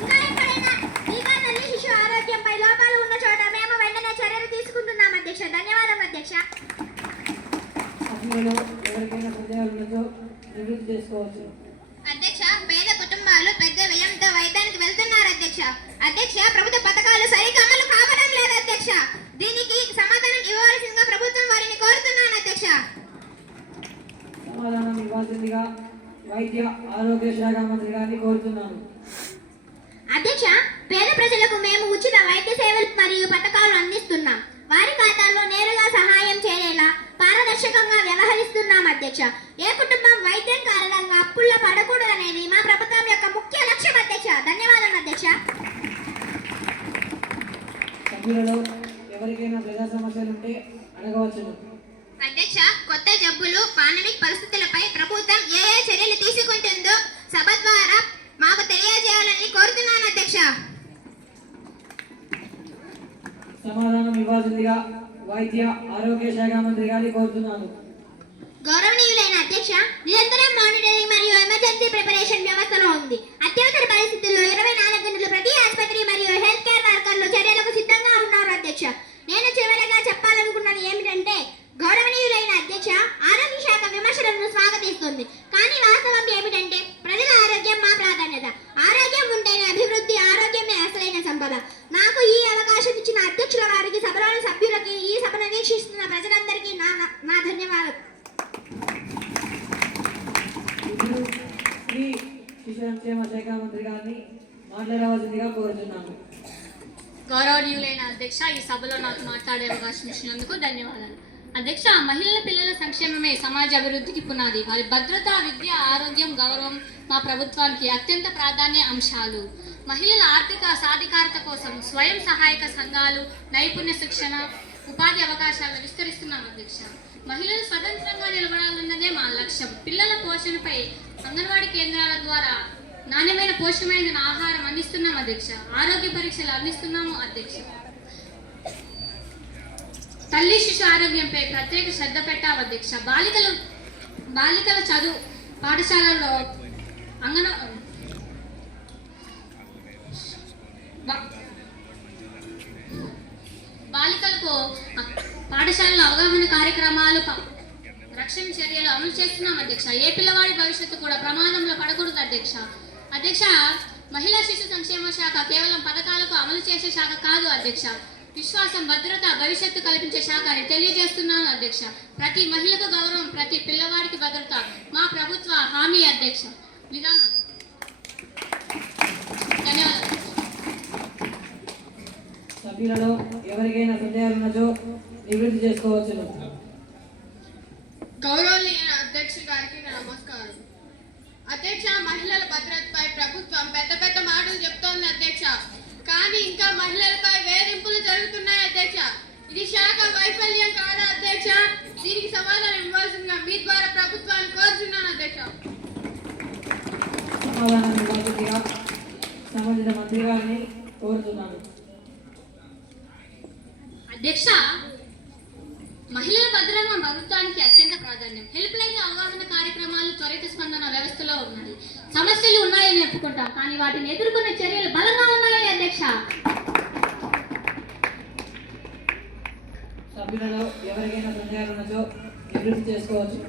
ఇంకా ఎక్కడైనా టీకా తల్లి శిశు ఆరోగ్యంపై లోపాలు ఉన్న చోట మేము వెంటనే చర్యలు తీసుకుంటున్నాం అధ్యక్ష. ధన్యవాదం అధ్యక్ష. సభ్యులలో ఎవరికైనా సందేహాలు ఉన్నచో నివృత్తి చేసుకోవచ్చు. అధ్యక్ష, పేద కుటుంబాలు పెద్ద వ్యయంతో వైద్యానికి వెళ్తున్నారు అధ్యక్ష. అధ్యక్ష, ప్రభుత్వ పథకాలు సరిగ్గా అమలు కావడం లేదు అధ్యక్ష. దీనికి సమాధానం ఇవ్వవలసిందిగా ప్రభుత్వం వారిని కోరుతున్నాను అధ్యక్ష. సమాధానం ఇవ్వాల్సిందిగా వైద్య ఆరోగ్య శాఖ మంత్రి గారిని కోరుతున్నాను. అధ్యక్ష, పేద ప్రజలకు మేము ఉచిత వైద్య సేవలు మరియు పథకాలు అందిస్తున్నాం. వారి ఖాతాల్లో నేరుగా సహాయం చేరేలా పారదర్శకంగా వ్యవహరిస్తున్నాం అధ్యక్ష. ఏ కుటుంబం వైద్యం కారణంగా అప్పుల్లో పడకూడదనేది మా ప్రభుత్వం యొక్క ముఖ్య లక్ష్యం అధ్యక్ష. ధన్యవాదాలు అధ్యక్ష. సభ్యులలో ఎవరికైనా ప్రజా సమస్యలు ఉంటే అడగవచ్చును. అధ్యక్ష, కొత్త జబ్బులు, పాండమిక్ పరిస్థితులపై ప్రభుత్వం ఏ చర్యలు తీసుకుంటుందో సభ ద్వారా మాకు తెలియజేయాలని కోరుతున్నాను అధ్యక్ష. సమాధానం ఇవ్వాల్సిందిగా వైద్య ఆరోగ్య శాఖ మంత్రి గారిని కోరుతున్నాను. గౌరవనీయులైన అధ్యక్ష, నిరంతరం మానిటరింగ్ మరియు ఎమర్జెన్సీ ప్రిపరేషన్ వ్యవస్థలో ఉంది. అత్యవసర పరిస్థితుల్లో 24 గంటలు ప్రతి ఆసుపత్రి మరియు హెల్త్ కేర్ వర్కర్లు చర్యలకు సిద్ధంగా ఉన్నారు అధ్యక్ష. నేను చివరగా చెప్పాలనుకున్నది ఏమిటంటే, గౌరవనీయులైన అధ్యక్ష, ఆరోగ్య శాఖ విమర్శలను స్వాగతిస్తుంది. కానీ వాస్తవం ఏమిటంటే ప్రజల ఆరోగ్యం మా ప్రాధాన్యత. ఆరోగ్యం ఉంటేనే అభివృద్ధి, ఆరోగ్యమే అసలైన సంపద. నాకు ఈ అవకాశం ఇచ్చిన అధ్యక్షుల వారికి, సభలోని సభ్యులకి, ఈ సభను వీక్షిస్తున్న ప్రజలందరికీ నా ధన్యవాదాలు. శ్రీ శిశు సంక్షేమ శాఖ మంత్రి గారిని మాట్లాడవలసిందిగా కోరుతున్నాను. గౌరవనీయులైన అధ్యక్ష, ఈ సభలో నాకు మాట్లాడే అవకాశం ఇచ్చినందుకు ధన్యవాదాలు. అధ్యక్ష, మహిళల పిల్లల సంక్షేమమే సమాజ అభివృద్ధికి పునాది. వారి భద్రత, విద్య, ఆరోగ్యం, గౌరవం మా ప్రభుత్వానికి అత్యంత ప్రాధాన్య అంశాలు. మహిళల ఆర్థిక సాధికారత కోసం స్వయం సహాయక సంఘాలు, నైపుణ్య శిక్షణ, ఉపాధి అవకాశాలను విస్తరిస్తున్నాం అధ్యక్ష. మహిళలు స్వతంత్రంగా నిలబడాలన్నదే మా లక్ష్యం. పిల్లల పోషణపై అంగన్వాడీ కేంద్రాల ద్వారా నాణ్యమైన పోషణమైన ఆహారం అందిస్తున్నాం అధ్యక్ష. ఆరోగ్య పరీక్షలు అందిస్తున్నాము అధ్యక్ష. తల్లి శిశు ఆరోగ్యంపై ప్రత్యేక శ్రద్ధ పెట్టాం అధ్యక్ష. బాలికల చదువు పాఠశాలలో బాలికలకు పాఠశాలలో అవగాహన కార్యక్రమాలు, రక్షణ చర్యలు అమలు చేస్తున్నాం అధ్యక్ష. ఏ పిల్లవాడి భవిష్యత్తు కూడా ప్రమాదంలో పడకూడదు అధ్యక్ష. అధ్యక్ష, మహిళా శిశు సంక్షేమ శాఖ కేవలం పథకాలకు అమలు చేసే శాఖ కాదు అధ్యక్ష. విశ్వాసం, భద్రత, భవిష్యత్తు కల్పించే శాఖ అని తెలియజేస్తున్నాను అధ్యక్ష. ప్రతి మహిళకు గౌరవం, ప్రతి పిల్లవాడికి భద్రత మా ప్రభుత్వ హామీ అధ్యక్ష. విధానం. ధన్యవాదాలు. సభ్యులలో ఎవరికైనా సందేహాలు ఉన్నచో నివృత్తి చేసుకోవచ్చును. గౌరవనీయ అధ్యక్షుల గారికి నమస్కారం. అధ్యక్ష, మహిళల భద్రతపై ప్రభుత్వం పెద్ద పెద్ద మాటలు చెప్తోంది అధ్యక్ష. కానీ ఇంకా మహిళలపై వేధింపులు జరుగుతున్నాయి అధ్యక్ష. ఇది శాఖ వైఫల్యం కాదా అధ్యక్ష? దీనికి సమాధానం ఇవ్వాల్సిందిగా మీ ద్వారా ప్రభుత్వాన్ని కోరుతున్నాను అధ్యక్ష. సమాధానం ఇవ్వాల్సిందిగా సంబంధిత మంత్రి గారిని కోరుతున్నాను. అధ్యక్ష, మహిళల భద్రత ప్రభుత్వానికి అత్యంత ప్రాధాన్యం. హెల్ప్ లైన్ అవగాహన కార్యక్రమాలు త్వరిత స్పందన వ్యవస్థలో ఉన్నాయి. సమస్యలు ఉన్నాయని చెప్పుకుంటాం, కానీ వాటిని ఎదుర్కొనే చర్యలు బలంగా ఉన్నాయి అధ్యక్ష. సభ్యులలో ఎవరికైనా సందేహాలు ఉన్నచో నివృత్తి చేసుకోవచ్చు.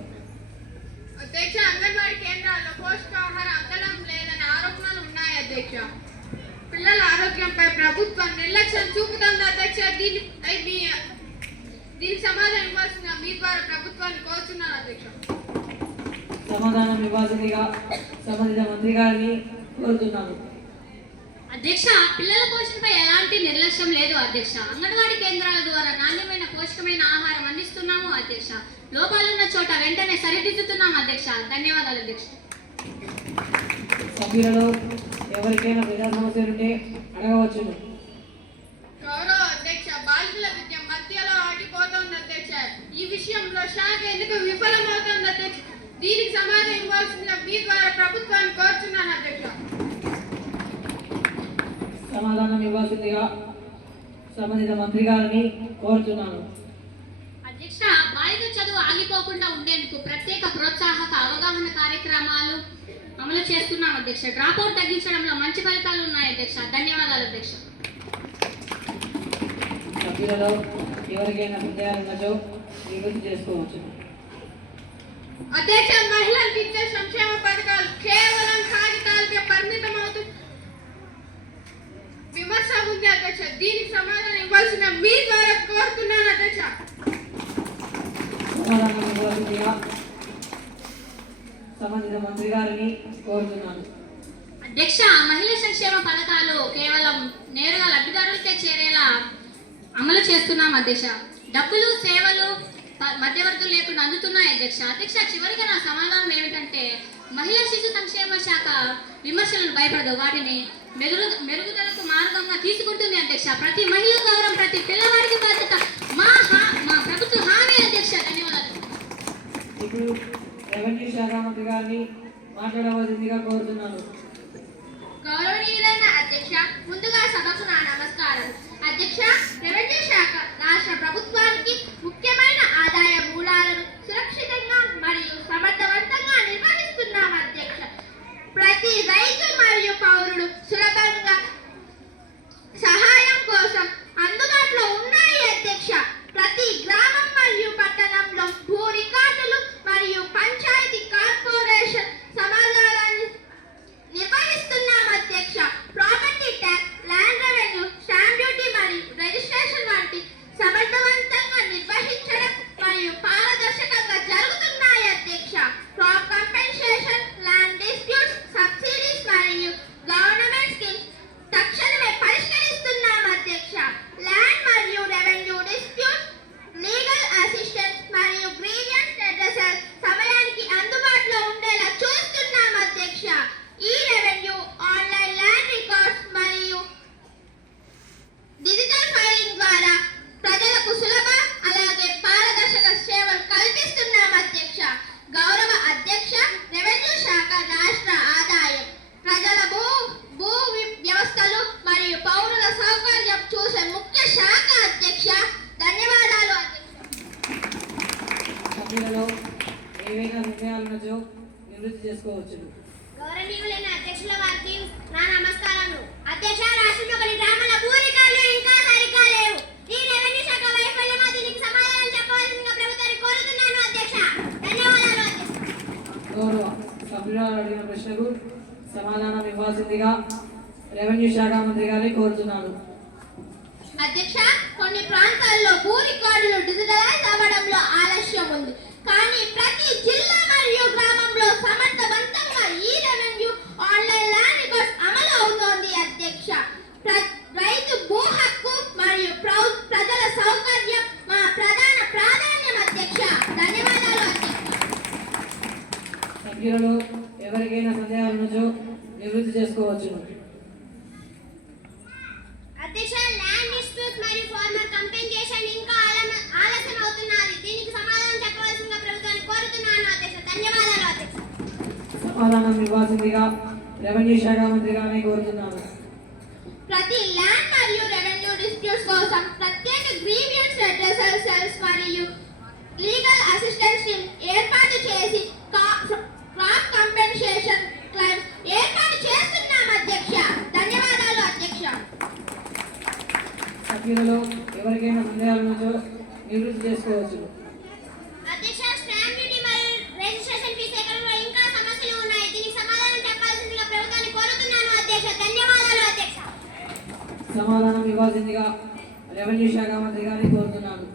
అధ్యక్ష, అంగన్వాడీ కేంద్రాల్లో పోషకాహార అందడం లేదనే ఆరోపణలు ఉన్నాయి అధ్యక్ష. పిల్లల ఆరోగ్యంపై ప్రభుత్వం నిర్లక్ష్యం చూపుతుంది అధ్యక్ష. దీనికి సమాధానం ఇవ్వాల్సిందిగా మీ ద్వారా ప్రభుత్వాన్ని కోరుతున్నాను అధ్యక్ష. సమాధానం ఇవ్వాల్సిందిగా సంబంధిత మంత్రి గారిని కోరుతున్నాను. అధ్యక్ష, పిల్లల పోషణపై ఎలాంటి నిర్లక్ష్యం లేదు అధ్యక్ష. అంగన్వాడీ కేంద్రాల ద్వారా నాణ్యమైన పోషకమైన ఆహారం అందిస్తున్నాము అధ్యక్ష. లోపాలున్న చోట వెంటనే సరిదిద్దుతున్నాం అధ్యక్ష. ధన్యవాదాలు అధ్యక్ష. సభ్యులలో ఎవరికైనా ప్రజా సమస్యలుంటే అడగవచ్చును. గౌరవ అధ్యక్ష, బాలికల విద్య మధ్యలో ఆగిపోతుంది అధ్యక్ష. ఈ విషయంలో శాఖ ఎందుకు విఫలమవుతుంది అధ్యక్ష? దీనికి సమాధానం ఇవ్వాల్సిందిగా మీ ద్వారా ప్రభుత్వాన్ని కోరుతున్నాను అధ్యక్ష. సమాధానం ఇవ్వాల్సిందిగా సంబంధిత మంత్రి గారిని కోరుతున్నాను. అధ్యక్ష, బాలికల చదువు ఆగిపోకుండా ఉండేందుకు ప్రత్యేక ప్రోత్సాహక అవగాహన కార్యక్రమాలు అమలు చేస్తున్నాం అధ్యక్ష. డ్రాప్అవుట్ తగ్గించడంలో మంచి ఫలితాలు ఉన్నాయి అధ్యక్ష. ధన్యవాదాలు అధ్యక్ష. సభ్యులలో ఎవరికైనా సందేహాలు ఉన్నచో నివృత్తి చేసుకోవచ్చు. అధ్యక్ష, మహిళలకు ఇచ్చే సంక్షేమ పథకాలు కేవలం కాగితాలకే పరిమితం అవుతూ విమర్శ ఉంది అధ్యక్ష. దీనికి సమాధానం ఇవ్వాల్సిన మీ ద్వారా కోరుతున్నాను అధ్యక్ష. సమాధానం ఇవ్వాల్సిందిగా సంబంధిత మంత్రి గారిని కోరుతున్నాను. అధ్యక్ష, మహిళా సంక్షేమ పథకాలు కేవలం నేరుగా లబ్ధిదారులకే చేరేలా అమలు చేస్తున్నాం అధ్యక్ష. డబ్బులు సేవలు మధ్యవర్తులు లేకుండా అందుతున్నాయి అధ్యక్ష. అధ్యక్ష, చివరిగా నా సమాధానం ఏమిటంటే, మహిళా శిశు సంక్షేమ శాఖ విమర్శలను భయపడదు, వాటిని మెరుగుదలకు మార్గంగా తీసుకుంటుంది అధ్యక్ష. ప్రతి మహిళ గౌరవం, ప్రతి పిల్లవాడికి బాధ్యత మా ప్రభుత్వ హామీ అధ్యక్ష. ధన్యవాదాలు. ఇప్పుడు రెవెన్యూ శాఖ మంత్రి గారిని మాట్లాడవలసిందిగా కోరుతున్నాను. గౌరవనీయులైన అధ్యక్ష, ముందుగా సభకు నా నమస్కారం. అధ్యక్ష, రెవెన్యూ శాఖ రాష్ట్ర ప్రభుత్వానికి ముఖ్యమైన ఆదాయ మూలాలను సురక్షితంగా మరియు సమర్థవంతంగా నిర్వహిస్తున్నాం అధ్యక్ష. ప్రతి రైతు మరియు పౌరుడు సులభంగా సహాయం కోసం అందుబాటులో ఉన్నాయి అధ్యక్ష. ప్రతి గ్రామం మరియు పట్టణంలో భూ రికార్డులు మరియు పంచాయతీ కార్పొరేషన్ సమాధానాన్ని నిర్వహిస్తున్నాం అధ్యక్ష. Property tax, land revenue, stamp duty మరియు రిజిస్ట్రేషన్ వంటి సమర్థవంతంగా నిర్వహించడం మరియు పారదర్శకంగా జరుగుతున్నాయి అధ్యక్ష. Crop compensation, land disputes, subsidies మరియు గవర్నమెంట్ స్కీమ్స్ తక్షణమే పరిష్కరిస్తున్నాం అధ్యక్ష. ల్యాండ్ మరియు రెవెన్యూ డిస్ప్యూట్స్, లీగల్ అసిస్టెన్స్ మరియు గ్రీవియన్స్ రెడ్రెసల్ సమయానికి అందుబాటులో ఉండేలా చూస్తున్నాం అధ్యక్ష. ఈ రెవెన్యూ, ఆన్లైన్ ల్యాండ్ రికార్డ్స్ మరియు డిజిటల్ ఫైలింగ్ ద్వారా ప్రజలకు సులభ అలాగే పారదర్శక సేవలు కల్పిస్తున్నాం అధ్యక్ష. గౌరవ అధ్యక్ష, రెవెన్యూ శాఖ రాష్ట్ర ఆదాయం, ప్రజల భూ వ్యవస్థలు మరియు పౌరుల సౌకర్యం చూసే ముఖ్య శాఖ అధ్యక్ష. ధన్యవాదాలు అధ్యక్ష. సభ్యులలో ఏవైనా సందేహాలు ఉన్నచో నివృత్తి చేసుకోవచ్చు. గౌరవనీయులైన అధ్యక్షుల వారికి నా నమస్కారములు. అధ్యక్ష, రాష్ట్రంలో కొన్ని గ్రామాల భూ రికార్డులు ఇంకా సరిగ్గా లేవు. ఈ రెవెన్యూ శాఖ వైఫల్యమా? దీనికి సమాధానం చెప్పవలసిందిగా ప్రభుత్వాన్ని కోరుతున్నాను అధ్యక్ష. ధన్యవాదాలు అధ్యక్ష. గౌరవ సభ్యురాలు అడిగిన ప్రశ్నకు సమాధానం ఇవ్వాల్సిందిగా రెవెన్యూ శాఖ మంత్రి గారిని కోరుతున్నాను. అధ్యక్ష, కొన్ని ప్రాంతాల్లో భూ రికార్డులు డిజిటలైజ్ అవ్వడంలో ఆలస్యం ఉంది, కానీ ప్రతి జిల్లా మరియు గ్రామంలో సమర్థవంతంగా ఈ రెవెన్యూ, ఆన్లైన్ ల్యాండ్ రికార్డ్స్ అమలు అవుతోంది అధ్యక్ష. రైతు భూ హక్కు మరియు ప్రజల సౌకర్యం మా ప్రధాన ప్రాధాన్యం అధ్యక్ష. ధన్యవాదాలు అధ్యక్ష. సభ్యులలో ఎవరికైనా సందేహాలు ఉన్నచో నివృత్తి చేసుకోవచ్చు. సమాధానం ఇవ్వాల్సిందిగా రెవెన్యూ శాఖ మంత్రి గారిని కోరుతున్నాను. ప్రతి ల్యాండ్ మరియు రెవెన్యూ డిస్ప్యూట్స్ కోసం ప్రత్యేక గ్రీవియన్స్ రెడ్రెసల్ సెల్స్ మరియు లీగల్ అసిస్టెన్స్ టీమ్ ఏర్పాటు చేసి క్రాప్ కంపెన్సేషన్ క్లైమ్స్ ఏర్పాటు చేస్తున్నాం అధ్యక్ష. ధన్యవాదాలు అధ్యక్ష. సభ్యులలో ఎవరికైనా సందేహాలు ఉన్నచో నివృత్తి చేసుకోవచ్చు. అధ్యక్ష, స్టాంప్ డ్యూటీ మరియు రిజిస్ట్రేషన్ ఫీ సేకరణలో ఇంకా సమస్యలు ఉన్నాయి. దీనికి సమాధానం చెప్పాల్సిందిగా ప్రభుత్వాన్ని కోరుతున్నాను అధ్యక్ష. ధన్యవాదాలు అధ్యక్ష. సమాధానం ఇవ్వాల్సిందిగా రెవెన్యూ శాఖ మంత్రి గారిని కోరుతున్నాను.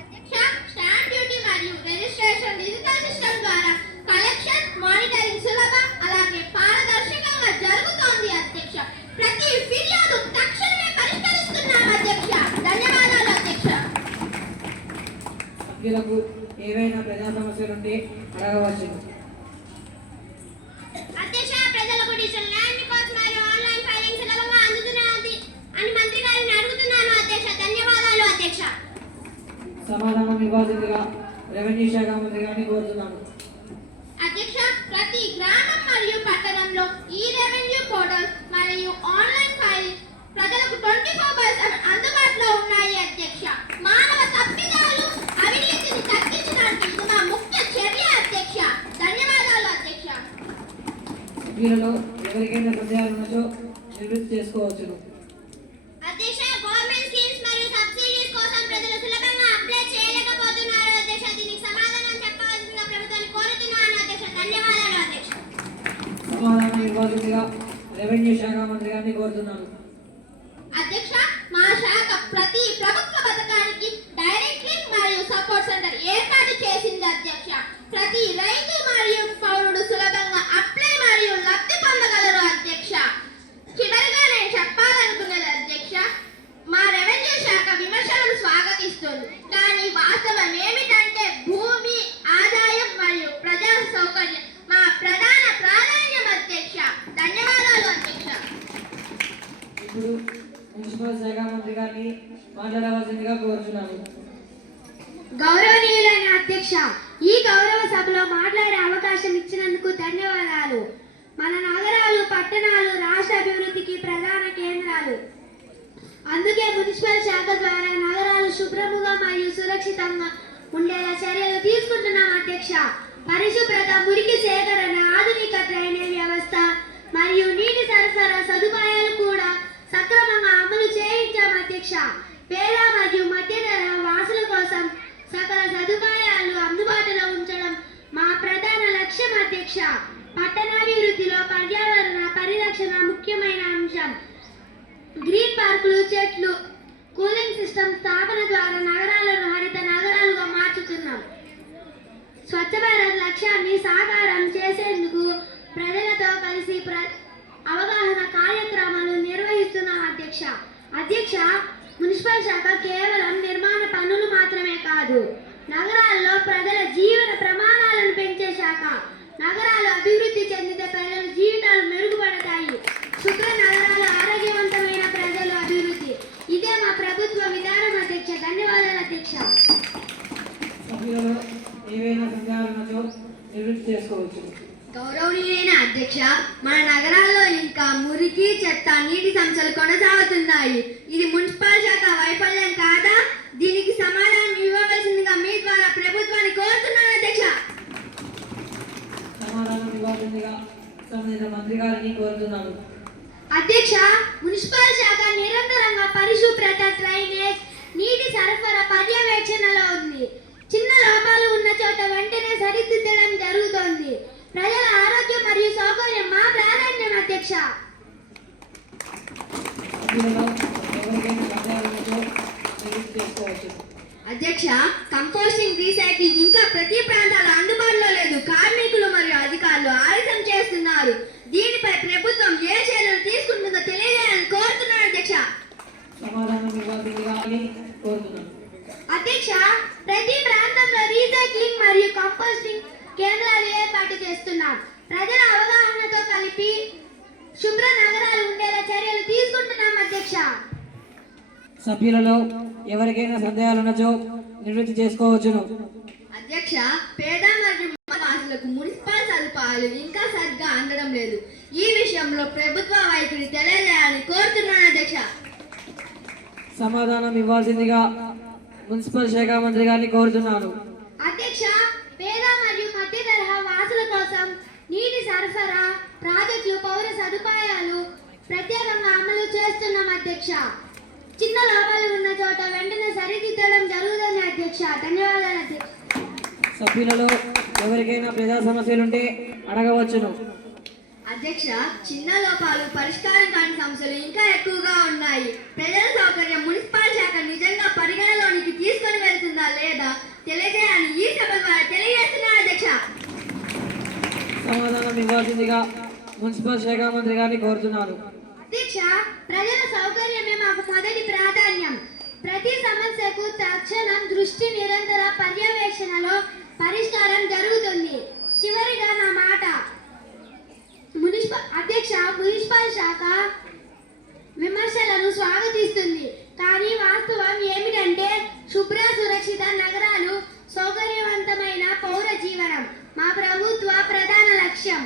అధ్యక్ష, స్టాంప్ డ్యూటీ మరియు రిజిస్ట్రేషన్ డిజిటల్ సిస్టమ్ ద్వారా కలెక్షన్ మానిటరింగ్ సులభం అలాగే పారదర్శకంగా జరుగుతోంది అధ్యక్ష. ప్రతి ఫిర్యాదు తక్షణమే పరిష్కరిస్తున్నాం అధ్యక్ష. ధన్యవాదాలు అధ్యక్ష. సభ్యులకు ఏవైనా ప్రజా సమస్యలుంటే అడగవచ్చు. అధ్యక్ష, ప్రజలకు డిజిటల్ ల్యాండ్ రికార్డ్స్ మరియు ఆన్లైన్ ఫైలింగ్ సులభంగా అందుతున్నది అని మంత్రి గారిని అడుగుతున్నాను అధ్యక్ష. ధన్యవాదాలు అధ్యక్ష. సమాధానం ఇవ్వాల్సిందిగా రెవెన్యూ శాఖ మంత్రి గారిని కోరుతున్నాను. అధ్యక్ష, ప్రతి గ్రామం మరియు పట్టణంలో ఈ రెవెన్యూ పోర్టల్ మరియు ఆన్లైన్ ఫైలింగ్ ప్రజలకు 24/7 అందుబాటులో ఉన్నాయి అధ్యక్ష. మానవ తప్పిదాలు అవినీతిని తగ్గించడానికి ఇది మా ముఖ్య చర్య అధ్యక్ష. ధన్యవాదాలు అధ్యక్ష. సభ్యులలో ఎవరికైనా సందేహాలు ఉన్నచో నివృత్తి చేసుకోవచ్చు. అధ్యక్ష, గవర్నమెంట్ స్కీమ్స్ మరియు సబ్సిడీస్ కోసం ప్రజలు సులభంగా అప్లై చేయలేకపోతున్నారు అధ్యక్ష. దీనికి సమాధానం చెప్పవలసిందిగా ప్రభుత్వాన్ని కోరుతున్నాను అధ్యక్ష. ధన్యవాదాలు అధ్యక్ష. సమాధానం ఇవ్వాల్సిందిగా రెవెన్యూ శాఖ మంత్రి గారిని కోరుతున్నాను. అధ్యక్ష, మా శాఖ ప్రతి ప్రభుత్వ పథకానికి డైరెక్ట్ లింక్ మరియు సపోర్ట్ సెంటర్ ఏర్పాటు చేసింది అధ్యక్ష. ప్రతి రైతు మరియు పౌరుడు సులభంగా అప్లై మరియు లబ్ధి పొందగలరు అధ్యక్ష. చివరిగా నేను చెప్పాలనుకున్నది అధ్యక్ష, మా రెవెన్యూ శాఖ విమర్శలను స్వాగతిస్తుంది. కానీ వాస్తవం ఏమిటంటే భూమి ఆదాయం మరియు ప్రజా సౌకర్యం మా ప్రధాన ప్రాధాన్యం అధ్యక్ష. ధన్యవాదాలు అధ్యక్ష. ఇప్పుడు మున్సిపల్ శాఖ మంత్రి గారిని మాట్లాడవలసిందిగా కోరుతున్నాను. గౌరవనీయులైన అధ్యక్ష, ఈ గౌరవ సభలో మాట్లాడే అవకాశం ఇచ్చినందుకు ధన్యవాదాలు. మన నగరాలు పట్టణాలు రాష్ట్ర అభివృద్ధికి ప్రధాన కేంద్రాలు. అందుకే మున్సిపల్ శాఖ ద్వారా నగరాలు శుభ్రముగా మరియు సురక్షితంగా ఉండేలా చర్యలు తీసుకుంటున్నాం అధ్యక్ష. పరిశుభ్రత, మురికి సేకరణ, ఆధునిక డ్రైనేజ్ వ్యవస్థ మరియు నీటి సరఫరా సదుపాయాలు కూడా సక్రమంగా అమలు చేయించాం అధ్యక్ష. పేద మరియు మధ్యతర వాసుల కోసం సకల సదుపాయాలు అందుబాటులో ఉంచడం మా ప్రధాన లక్ష్యం అధ్యక్ష. పట్టణాభివృద్ధిలో పర్యావరణ పరిరక్షణ ముఖ్యమైన అంశం. గ్రీన్ పార్కులు, చెట్లు, కూలింగ్ సిస్టమ్ స్థాపన ద్వారా నగరాలను హరిత నగరాలుగా మార్చుతున్నాం. స్వచ్ఛ భారత్ లక్ష్యాన్ని సాకారం చేసేందుకు ప్రజలతో కలిసి అవగాహన కార్యక్రమాలు నిర్వహిస్తున్నాం అధ్యక్ష. అధ్యక్ష, మున్సిపల్ శాఖ కేవలం నిర్మాణ పనులు మాత్రమే కాదు, నగరాల్లో ప్రజల జీవన ప్రమాణాలను పెంచే శాఖ. నగరాలు అభివృద్ధి చెందితే ప్రజల జీవితాలు మెరుగుపడతాయి. శుభ్ర నగరాలు, ఆరోగ్యవంతమైన ప్రజల అభివృద్ధి, ఇదే మా ప్రభుత్వ విధానం అధ్యక్ష. ధన్యవాదాలు అధ్యక్ష. సభ్యులలో ఏవైనా సందేహాలు ఉన్నచో నివృత్తి చేసుకోవచ్చు. గౌరవనీయులైన అధ్యక్ష, మన నగరాల్లో ఇంకా మురికి, చెత్త, నీటి సమస్యలు కొనసాగుతున్నాయి. ఇది మున్సిపల్ శాఖ వైఫల్యం కాదా? దీనికి సమాధానం ఇవ్వవలసిందిగా మీ ద్వారా ప్రభుత్వాన్ని కోరుతున్నాను అధ్యక్ష. సమాధానం ఇవ్వాల్సిందిగా సంబంధిత మంత్రి గారిని కోరుతున్నాను. అధ్యక్ష, మున్సిపల్ శాఖ నిరంతరంగా పరిశుభ్రత, డ్రైనేజ్, నీటి సరఫరా పర్యవేక్షణలో ఉంది. చిన్న లోపాలు ఉన్న చోట వెంటనే సరిదిద్దడం జరుగుతోంది. ప్రజల ఆరోగ్యం మరియు సౌకర్యం మా ప్రాధాన్యం అధ్యక్ష. సభ్యులలో ఎవరికైనా సందేహాలు ఉన్నచో నివృత్తి చేసుకోవచ్చు. అధ్యక్ష, కంపోస్టింగ్, రీసైక్లింగ్ ఇంకా ప్రతి ప్రాంతాల్లో అందుబాటులో లేదు. కార్మికులు మరియు అధికారులు ఆలస్యం చేస్తున్నారు. దీనిపై ప్రభుత్వం ఏ చర్యలు తీసుకుంటుందో తెలియజేయాలని కోరుతున్నాను అధ్యక్ష. సమాధానం ఇవ్వాల్సిందిగా కోరుతున్నాను. అధ్యక్ష, ప్రతి ప్రాంతంలో రీసైక్లింగ్ మరియు కంపోస్టింగ్ కేంద్రాలు ఏర్పాటు చేస్తున్నాం. ప్రజల అవగాహనతో కలిపి శుభ్ర నగరాలు ఉండేలా చర్యలు తీసుకుంటున్నాం అధ్యక్ష. సభ్యులలో ఎవరికైనా సందేహాలు ఉన్నచో నివృత్తి చేసుకోవచ్చును. అధ్యక్ష, పేద మరియు వాసులకు మున్సిపల్ పాలు ఇంకా సరిగ్గా అందడం లేదు. ఈ విషయంలో ప్రభుత్వ వైఖరి తెలియజేయాలని కోరుతున్నాను అధ్యక్ష. సమాధానం ఇవ్వాల్సిందిగా మున్సిపల్ శాఖ మంత్రి గారిని కోరుతున్నాను. అధ్యక్ష, పేద మరియు మధ్య తరహా వాసుల కోసం నీటి సరఫరా ప్రాజెక్టులు, పౌర సదుపాయాలు ప్రత్యేకంగా అమలు చేస్తున్నాం అధ్యక్ష. చిన్న లాభాలు ఉన్న చోట వెంటనే సరిదిద్దడం జరుగుతుంది అధ్యక్ష. ధన్యవాదాలు అధ్యక్ష. సభ్యులలో ఎవరికైనా ప్రజా సమస్యలుంటే అడగవచ్చును. అధ్యక్ష, చిన్న లోపాలు, పరిష్కారం కాని సమస్యలు ఇంకా ఎక్కువగా ఉన్నాయి. ప్రజల సౌకర్యం మున్సిపల్ శాఖ నిజంగా పరిగణలోనికి తీసుకొని వెళ్తుందా లేదా తెలియజేయాలని ఈ సభ ద్వారా తెలియజేస్తున్నారు అధ్యక్ష. సమాధానం ఇవ్వాల్సిందిగా మున్సిపల్ శాఖ మంత్రి గారిని కోరుతున్నాను. అధ్యక్ష, ప్రజల సౌకర్యమే మాకు మొదటి ప్రాధాన్యం. ప్రతి సమస్యకు తక్షణం దృష్టి, నిరంతర పర్యవేక్షణలో పరిష్కారం జరుగుతుంది. చివరిగా నా మాట, మున్సిపల్ శాఖ విమర్శలను స్వాగతిస్తుంది. కానీ వాస్తవం ఏమిటంటే శుభ్ర, సురక్షిత నగరాలు, సౌకర్యవంతమైన పౌర జీవనం మా ప్రభుత్వ ప్రధాన లక్ష్యం.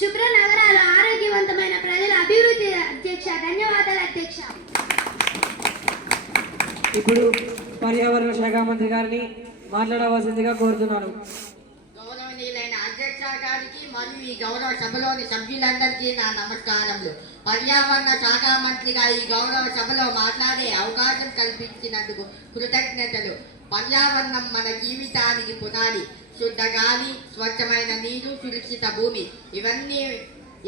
శుభ్ర నగరాలు, ఆరోగ్యవంతమైన ప్రజల అభివృద్ధి అధ్యక్ష. ధన్యవాదాలు అధ్యక్ష. ఇప్పుడు పర్యావరణ శాఖ మంత్రి గారిని మాట్లాడవలసిందిగా కోరుతున్నాను. గౌరవనీయులైన అధ్యక్ష గారికి మరియు ఈ గౌరవ సభలోని సభ్యులందరికీ నా నమస్కారములు. పర్యావరణ శాఖ మంత్రిగా ఈ గౌరవ సభలో మాట్లాడే అవకాశం కల్పించినందుకు కృతజ్ఞతలు. పర్యావరణం మన జీవితానికి పునాది. శుద్ధ గాలి, స్వచ్ఛమైన నీరు, సురక్షిత భూమి,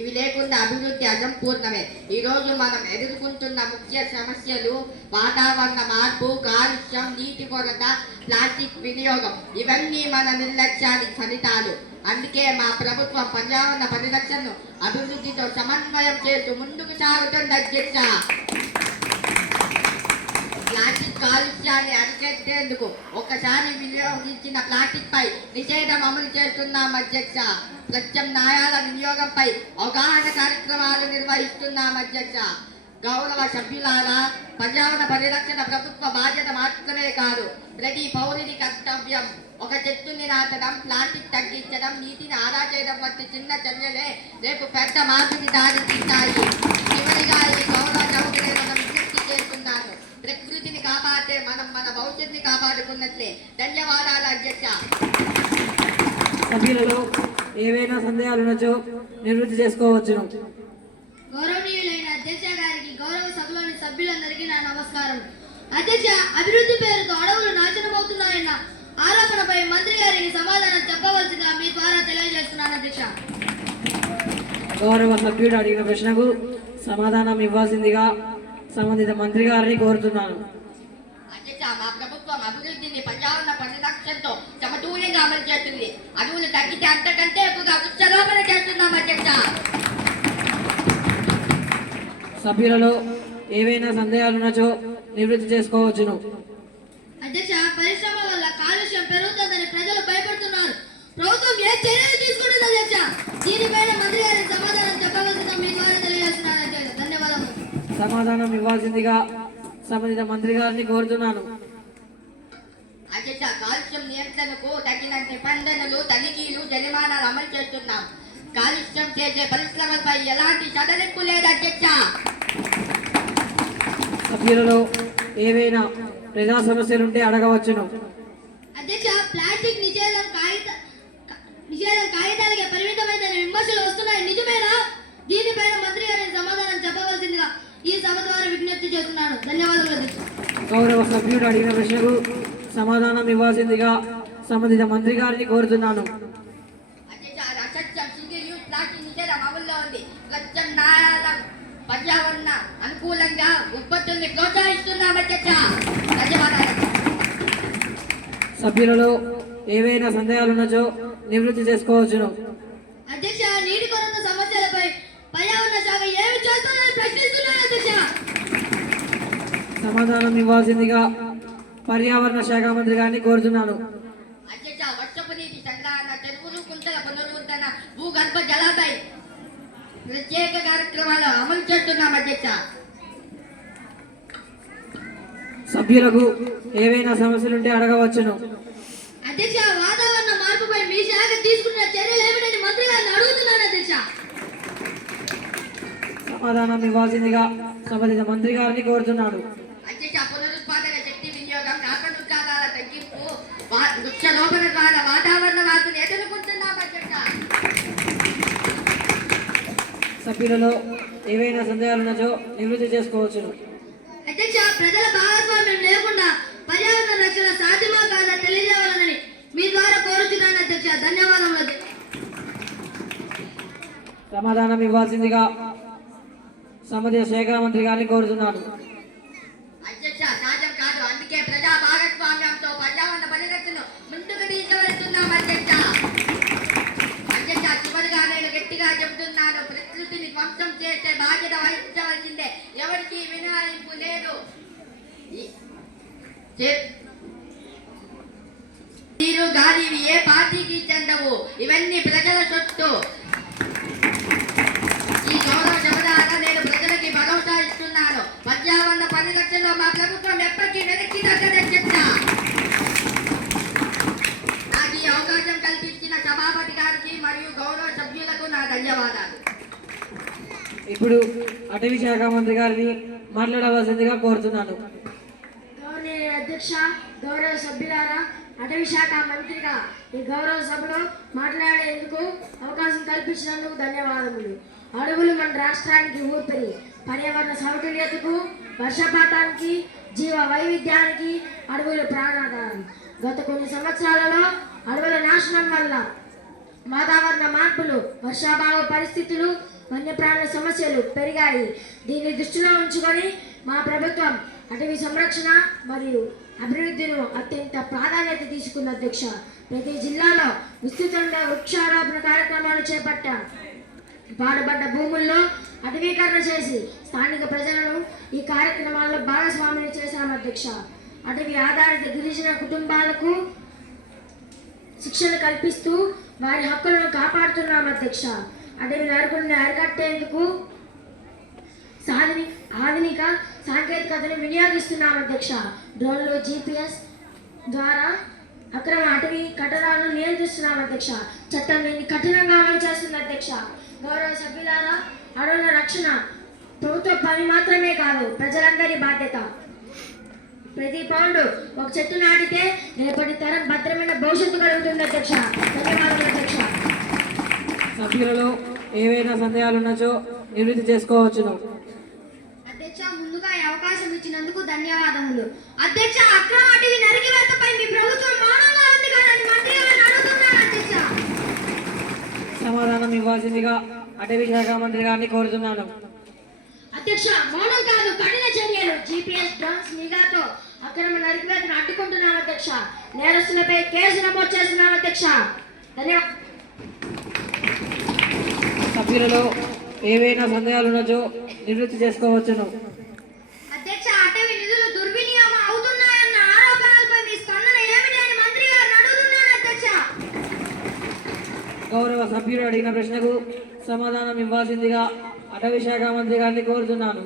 ఇవి లేకుండా అభివృద్ధి అసంపూర్ణమే. ఈరోజు మనం ఎదుర్కొంటున్న ముఖ్య సమస్యలు వాతావరణ మార్పు, కాలుష్యం, నీటి కొరత, ప్లాస్టిక్ వినియోగం. ఇవన్నీ మన నిర్లక్ష్యానికి ఫలితాలు. అందుకే మా ప్రభుత్వం పర్యావరణ పరిరక్షణను అభివృద్ధితో సమన్వయం చేస్తూ ముందుకు సాగుతుంది అధ్యక్ష. ప్లాస్టిక్ కాలుష్యాన్ని అరికట్టేందుకు ఒక్కసారి వినియోగించిన ప్లాస్టిక్ పై నిషేధం అమలు చేస్తున్నాం అధ్యక్ష. ప్రత్యామ్నాయాల వినియోగంపై అవగాహన కార్యక్రమాలు నిర్వహిస్తున్నాం అధ్యక్ష. గౌరవ సభ్యులారా, పర్యావరణ పరిరక్షణ ప్రభుత్వ బాధ్యత మాత్రమే కాదు, ప్రతి పౌరుని కర్తవ్యం. ఒక చెట్టుని నాటడం, ప్లాస్టిక్ తగ్గించడం, నీటిని ఆదా చేయడం వంటి చిన్న చర్యలే రేపు పెద్ద మార్పుకి దారి తీస్తాయి. చివరిగా ఈ గౌరవ సభ్యులే మనం విజ్ఞప్తి చేస్తున్నాను. ప్రకృతిని కాపాడితే మనం మన భవిష్యత్తుని కాపాడుకున్నట్లే. ధన్యవాదాలు అధ్యక్ష. సభ్యులలో ఏవైనా సందేహాలు ఉన్నచో నివృత్తి చేసుకోవచ్చును. గౌరవనీయులైన అధ్యక్ష గారికి, గౌరవ సభలోని సభ్యులందరికీ నా నమస్కారం. అధ్యక్ష, అభివృద్ధి పేరుతో అడవులు నాశనమవుతున్నాయన్న ఆరోపణపై మంత్రి గారికి సమాధానం చెప్పవలసిందిగా మీ ద్వారా తెలియజేస్తున్నాను అధ్యక్ష. గౌరవ సభ్యుడు అడిగిన ప్రశ్నకు సమాధానం ఇవ్వాల్సిందిగా సంబంధిత మంత్రి గారిని కోరుతున్నాను. అధ్యక్ష, మా ప్రభుత్వం అభివృద్ధిని పర్యావరణ పరిరక్షణతో సమతూలంగా అమలు చేస్తుంది. అడవులు తగ్గితే అంతకంటే ఎక్కువగా వృక్షారోపణ చేస్తున్నాం అధ్యక్ష. సభ్యులలో ఏవైనా సందేహాలు ఉన్నచో నివృత్తి చేసుకోవచ్చును. అధ్యక్ష, పరిశ్రమ వల్ల కాలుష్యం పెరుగుతుందని ప్రజలు భయపడుతున్నారు. ప్రభుత్వం ఏ చర్యలు తీసుకుంటుంది అధ్యక్ష? దీనిపైన మంత్రి గారికి సమాధానం చెప్పవలసిందిగా మీ ద్వారా తెలియజేస్తున్నాను అధ్యక్ష. ధన్యవాదాలు. సమాధానం ఇవ్వాల్సిందిగా సంబంధిత మంత్రి గారిని కోరుతున్నాను. అధ్యక్ష, కాలుష్యం నియంత్రణకు తగినంత నిబంధనలు, తనిఖీలు, జరిమానాలు అమలు చేస్తున్నాం. కాలుష్యం చేసే పరిశ్రమలపై ఎలాంటి సడలింపు లేదు అధ్యక్ష. సభ్యులలో ఏవైనా ప్రజా సమస్యలుంటే అడగవచ్చును. అధ్యక్ష, ప్లాస్టిక్ నిషేధం కాగితాలకే పరిమితమైన విమర్శలు వస్తున్నాయి, నిజమేనా? దీనిపైన మంత్రి గారిని సమాధానం చెప్పవలసిందిగా ఈ సభ ద్వారా విజ్ఞప్తి చేస్తున్నాను. ధన్యవాదాలు అధ్యక్ష. గౌరవ సభ్యుడు అడిగిన ప్రశ్నకు సమాధానం ఇవ్వాల్సిందిగా సంబంధిత మంత్రి గారిని కోరుతున్నాను. అధ్యక్ష, అసత్యం, సింగిల్ యూజ్ ప్లాస్టిక్ నిషేధం అమల్లో ఉంది. ప్రత్యామ్నాయాల పర్యావరణ అనుకూలంగా ఉత్పత్తుల్ని ప్రోత్సహిస్తున్నాం అధ్యక్ష. ధన్యవాదాలు. సభ్యులలో ఏవైనా సందేహాలు ఉన్నచో నివృత్తి చేసుకోవచ్చును. అధ్యక్ష, నీటి కొరత సమస్యలపై పర్యావరణ శాఖ ఏమి చేస్తుందని ప్రశ్నిస్తున్నాను అధ్యక్ష. సమాధానం ఇవ్వాల్సిందిగా పర్యావరణ శాఖ మంత్రి గారిని కోరుతున్నాను. అధ్యక్ష, వర్షపు నీటి సంగ్రహణ, చెరువులు, కుంటల పునరుద్ధరణ, భూగర్భ జలాలపై ప్రత్యేక కార్యక్రమాలు అమలు చేస్తున్నాం అధ్యక్ష. సభ్యులకు ఏవైనా సమస్యలుంటే అడగవచ్చును. అధ్యక్ష, వాతావరణ మార్పుపై మీ శాఖ తీసుకున్న చర్యలు ఏమిటని మంత్రి సమాధానం ఇవ్వాల్సిందిగా సంబంధిత మంత్రి గారిని కోరుతున్నాను. అధ్యక్ష పునరుత్పాదక శక్తి వినియోగం, కార్బన్ ఉద్గారాల తగ్గింపు, వృక్షారోపణ ద్వారా వాతావరణ మార్పును ఎదుర్కొంటున్నాం అధ్యక్ష. సభ్యులలో ఏవైనా సందేహాలున్నచో నివృత్తి చేసుకోవచ్చును. అధ్యక్ష, ప్రజల భాగస్వామ్యం లేకుండా పర్యావరణ రక్షణ సాధ్యమా కాదా తెలియజేయాలని మీ ద్వారా కోరుతున్నాను అధ్యక్ష. ధన్యవాదములు అధ్యక్ష. సమాధానం ఇవ్వాల్సిందిగా సంబంధిత శాఖ మంత్రి గారిని కోరుతున్నాను. అధ్యక్ష సాధ్యం కాదు, అందుకే ప్రజా భాగస్వామ్యంతో పర్యావరణ పరిరక్షణ ముందుకు తీసుకువెళ్తున్నాం అధ్యక్ష. అధ్యక్ష చివరిగా నేను గట్టిగా చెబుతున్నాను, ప్రకృతిని ధ్వంసం చేసే బాధ్యత వహించవలసిందే, ఎవరికి మినహాయింపు లేదు. నీరు గాలివి ఏ పార్టీకి చెందవు, ఇవన్నీ ప్రజల సొత్తు. ఈ గౌరవ శబదాగా నేను ప్రజలకి భరోసా ఇస్తున్నాను. పర్యావరణ పరిరక్షణలో మా ప్రభుత్వం ఎప్పటికీ వెనక్కి తగ్గదని చెప్తా. నాకు ఈ అవకాశం కల్పించిన సభాపతి గారికి మరియు గౌరవ సభ్యులకు నా ధన్యవాదాలు. ఇప్పుడు అటవీ శాఖ మంత్రి గారిని మాట్లాడవలసిందిగా కోరుతున్నాను. గౌరవ అధ్యక్ష, గౌరవ సభ్యులారా, అటవీ శాఖ మంత్రిగా ఈ గౌరవ సభలో మాట్లాడేందుకు అవకాశం కల్పించినందుకు ధన్యవాదములు. అడవులు మన రాష్ట్రానికి ఊపిరి. పర్యావరణ సమతుల్యతకు, వర్షపాతానికి, జీవ వైవిధ్యానికి అడవులు ప్రాణాధారం. గత కొన్ని సంవత్సరాలలో అడవుల నాశనం వల్ల వాతావరణ మార్పులు, వర్షాభావ పరిస్థితులు, వన్యప్రాణుల సమస్యలు పెరిగాయి. దీన్ని దృష్టిలో ఉంచుకొని మా ప్రభుత్వం అటవీ సంరక్షణ మరియు అభివృద్ధిని అత్యంత ప్రాధాన్యత తీసుకున్న అధ్యక్ష. ప్రతి జిల్లాలో విస్తృతంగా వృక్షారోపణ కార్యక్రమాలు చేపట్టాం. పాడుబడ్డ భూముల్లో అటవీకరణ చేసి స్థానిక ప్రజలను ఈ కార్యక్రమాల్లో భాగస్వాములు చేశాం అధ్యక్ష. అటవీ ఆధారిత గిరిజన కుటుంబాలకు శిక్షణ కల్పిస్తూ వారి హక్కులను కాపాడుతున్నాం అధ్యక్ష. అటవీ నరుకులను అరికట్టేందుకు ఆధునిక సాంకేతికతను వినియోగిస్తున్నాం అధ్యక్ష. డ్రోన్లు, GPS ద్వారా అక్రమ అటవీ కట్టడాలను నియంత్రిస్తున్నాం అధ్యక్ష. చట్టం దీన్ని కఠినంగా అమలు చేస్తుంది అధ్యక్ష. గౌరవ సభ్యులారా, అడవుల రక్షణ ప్రభుత్వ పని మాత్రమే కాదు, ప్రజలందరి బాధ్యత. ప్రతి పౌరుడు ఒక చెట్టు నాటితే రేపటి తరం భద్రమైన భవిష్యత్తు కలుగుతుంది అధ్యక్ష. ధన్యవాదాలు అధ్యక్ష. సభ్యులలో ఏవైనా సందేహాలున్నచో నివృత్తి చేసుకోవచ్చును. అధ్యక్ష, ముందుగా ఈ అవకాశం ఇచ్చినందుకు ధన్యవాదములు. అధ్యక్ష, అక్రమ అటవీ నరికివేతపై మీ ప్రభుత్వం మౌనంగా ఉంది కదా అని మంత్రి గారిని అడుగుతున్నాను అధ్యక్ష. సమాధానం ఇవ్వాల్సిందిగా అటవీ శాఖ మంత్రి గారిని కోరుతున్నాను. అధ్యక్ష, మౌనం కాదు, కఠిన చర్యలు. GPS, డ్రోన్స్ నిఘాతో అక్రమ నరికివేతను అడ్డుకుంటున్నాం అధ్యక్ష. నేరస్తులపై కేసు నమోదు చేస్తున్నాం అధ్యక్ష. ధన్యవాదాలు. సభ్యులలో ఏవైనా సందేహాలున్నచో నివృత్తి చేసుకోవచ్చును. అధ్యక్ష, అటవీ నిధులు దుర్వినియోగం అవుతున్నాయన్న ఆరోపణలపై మీ స్పందన ఏమిటి అని మంత్రి గారిని అడుగుతున్నాను అధ్యక్ష. గౌరవ సభ్యుడు అడిగిన ప్రశ్నకు సమాధానం ఇవ్వాల్సిందిగా అటవీ శాఖ మంత్రి గారిని కోరుతున్నాను.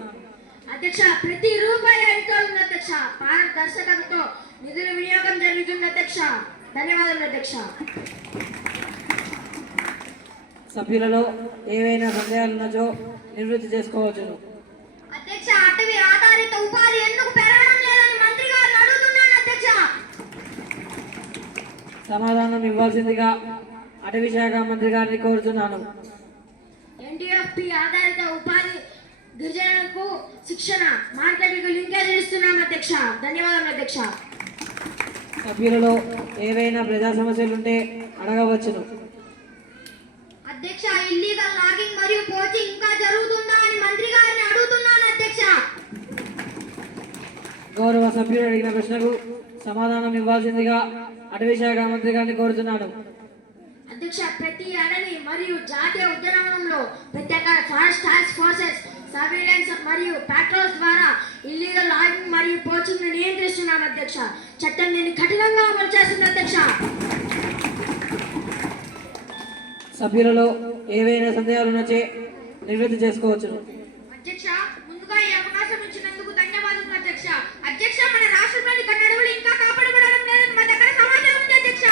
అధ్యక్ష, ప్రతి రూపాయి అడితో ఉంది అధ్యక్ష. పారదర్శకతతో నిధుల వినియోగం జరుగుతుంది అధ్యక్ష. ధన్యవాదాలు అధ్యక్ష. సభ్యులలో ఏవైనా సందేహాలున్నచో నివృత్తి చేసుకోవచ్చును. అధ్యక్ష, అటవీ ఆధారిత ఉపాధి ఎందుకు పెరగడం లేదని మంత్రి గారిని అడుగుతున్నాను అధ్యక్ష. సమాధానం ఇవ్వాల్సిందిగా అటవీ శాఖ మంత్రి గారిని కోరుతున్నాను. NDFP ఆధారిత ఉపాధి గిరిజనులకు శిక్షణ, మార్కెట్కు లింకేజ్ ఇస్తున్నాం అధ్యక్ష. ధన్యవాదాలు అధ్యక్ష. సభ్యులలో ఏవైనా ప్రజా సమస్యలుంటే అడగవచ్చును. అధ్యక్ష, ఇల్లీగల్ లాగింగ్ మరియు పోచింగ్ ఇంకా జరుగుతుందా అని మంత్రి గారిని అడుగుతున్నాను అధ్యక్ష. గౌరవ సభ్యుడు అడిగిన ప్రశ్నకు సమాధానం ఇవ్వాల్సిందిగా అటవీ శాఖ మంత్రి గారిని కోరుతున్నాను. అధ్యక్ష, ప్రతి అడవి మరియు జాతీయ ఉద్యానవనంలో ప్రత్యేక ఫారెస్ట్ టాస్క్ ఫోర్సెస్ సర్వేలెన్స్ మరియు పాట్రోల్స్ ద్వారా ఇల్లీగల్ లాగింగ్ మరియు పోచింగ్ ను నియంత్రిస్తున్నాం అధ్యక్ష. చట్టం దీన్ని కఠినంగా అమలు చేస్తుంది అధ్యక్ష. సభ్యులలో ఏవైనా సందేహాలున్నచే నివృత్తి చేసుకోవచ్చును. అధ్యక్ష, ముందుగా ఈ అవకాశం ఇచ్చినందుకు ధన్యవాదాలు అధ్యక్ష. అధ్యక్ష, మన రాష్ట్రంలోని కొన్ని అడవులు ఇంకా కాపాడబడడం లేదని మా దగ్గర సమాచారం ఉంది అధ్యక్ష.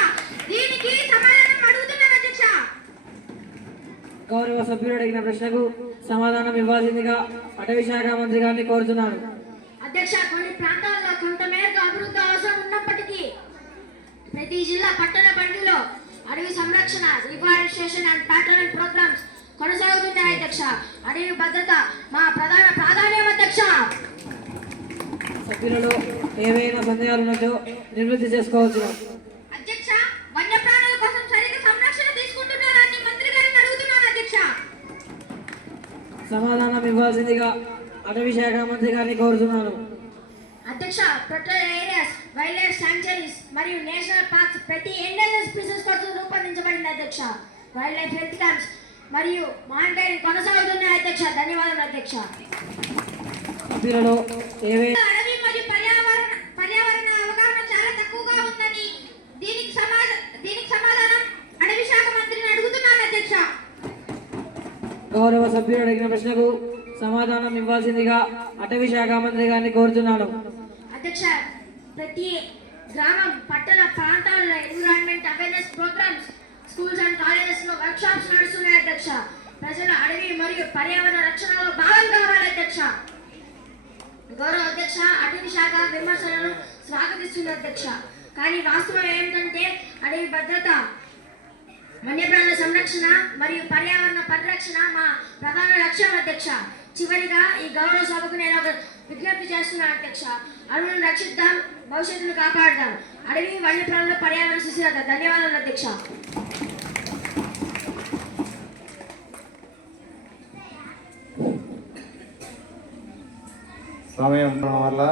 దీనికి సమాధానం అడుగుతున్నాను అధ్యక్ష. గౌరవ సభ్యుడు అడిగిన ప్రశ్నకు సమాధానం ఇవ్వాల్సిందిగా అటవీ శాఖ మంత్రి గారిని కోరుతున్నాను. అధ్యక్ష, కొన్ని ప్రాంతాల్లో కొంత మేరకు అభివృద్ధి అవసరం ఉన్నప్పటికీ ప్రతి జిల్లా పట్టణ పరిధిలో అడవి సంరక్షణ, రిఫారెస్టేషన్ అండ్ ప్యాట్రనింగ్ ప్రోగ్రామ్స్ కొనసాగుతున్నాయి అధ్యక్ష. అడవి భద్రత మా ప్రధాన ప్రాధాన్యం అధ్యక్ష. సభ్యులలో ఏవైనా సందేహాలు ఉన్నచో నివృత్తి చేసుకోవచ్చు. అధ్యక్ష, వన్యప్రాణుల కోసం సరిగ్గా సంరక్షణ తీసుకుంటున్నారని మంత్రి గారిని అడుగుతున్నాను అధ్యక్ష. సమాధానం ఇవ్వాల్సిందిగా అటవీ శాఖ మంత్రి గారిని కోరుతున్నాను. అధ్యక్ష, protected areas, wild life sanctuaries మరియు నేషనల్ పార్క్స్ ప్రతి ఎండేంజర్డ్ స్పీసీస్ కోసం రూపొందించబడింది అధ్యక్ష. వైల్డ్ లైఫ్ హెల్త్ క్యాంప్స్ మరియు మానిటరింగ్ కొనసాగుతున్నాయి అధ్యక్ష. ధన్యవాదాలు అధ్యక్ష. సభ్యులలో ఏవైనా అడవి మరియు పర్యావరణ అవగాహన చాలా తక్కువగా ఉందని దీనికి సమాధానం అడవి శాఖ మంత్రిని అడుగుతున్నాను అధ్యక్ష. గౌరవ సభ్యుడు అడిగిన ప్రశ్నకు సమాధానం ఇవ్వాల్సిందిగా అటవీ శాఖ మంత్రి గారిని కోరుతున్నాను. అధ్యక్ష, ప్రతి గ్రామం, పట్టణ ప్రాంతాల్లో environment awareness programmes, schools and colleges లో వర్క్ షాప్స్ నడుస్తున్నాయి అధ్యక్ష. ప్రజల అడవి మరియు పర్యావరణ రక్షణలో భాగం కావాలి అధ్యక్ష. గౌరవ అధ్యక్ష, అటవీ శాఖ విమర్శలను స్వాగతిస్తుంది అధ్యక్ష. కానీ వాస్తవం ఏమిటంటే అడవి భద్రత, వన్యప్రాణుల సంరక్షణ మరియు పర్యావరణ పరిరక్షణ మా ప్రధాన లక్ష్యం అధ్యక్ష. చివరిగా ఈ గౌరవ సభకు నేను ఒక విజ్ఞప్తి చేస్తున్నాను అధ్యక్ష. అడవులను రక్షిద్దాం, భవిష్యత్తును కాపాడదాం. అడవి, వన్యప్రాణుల పర్యావరణ సుస్థిరత. ధన్యవాదాలు అధ్యక్ష. సమయం వల్ల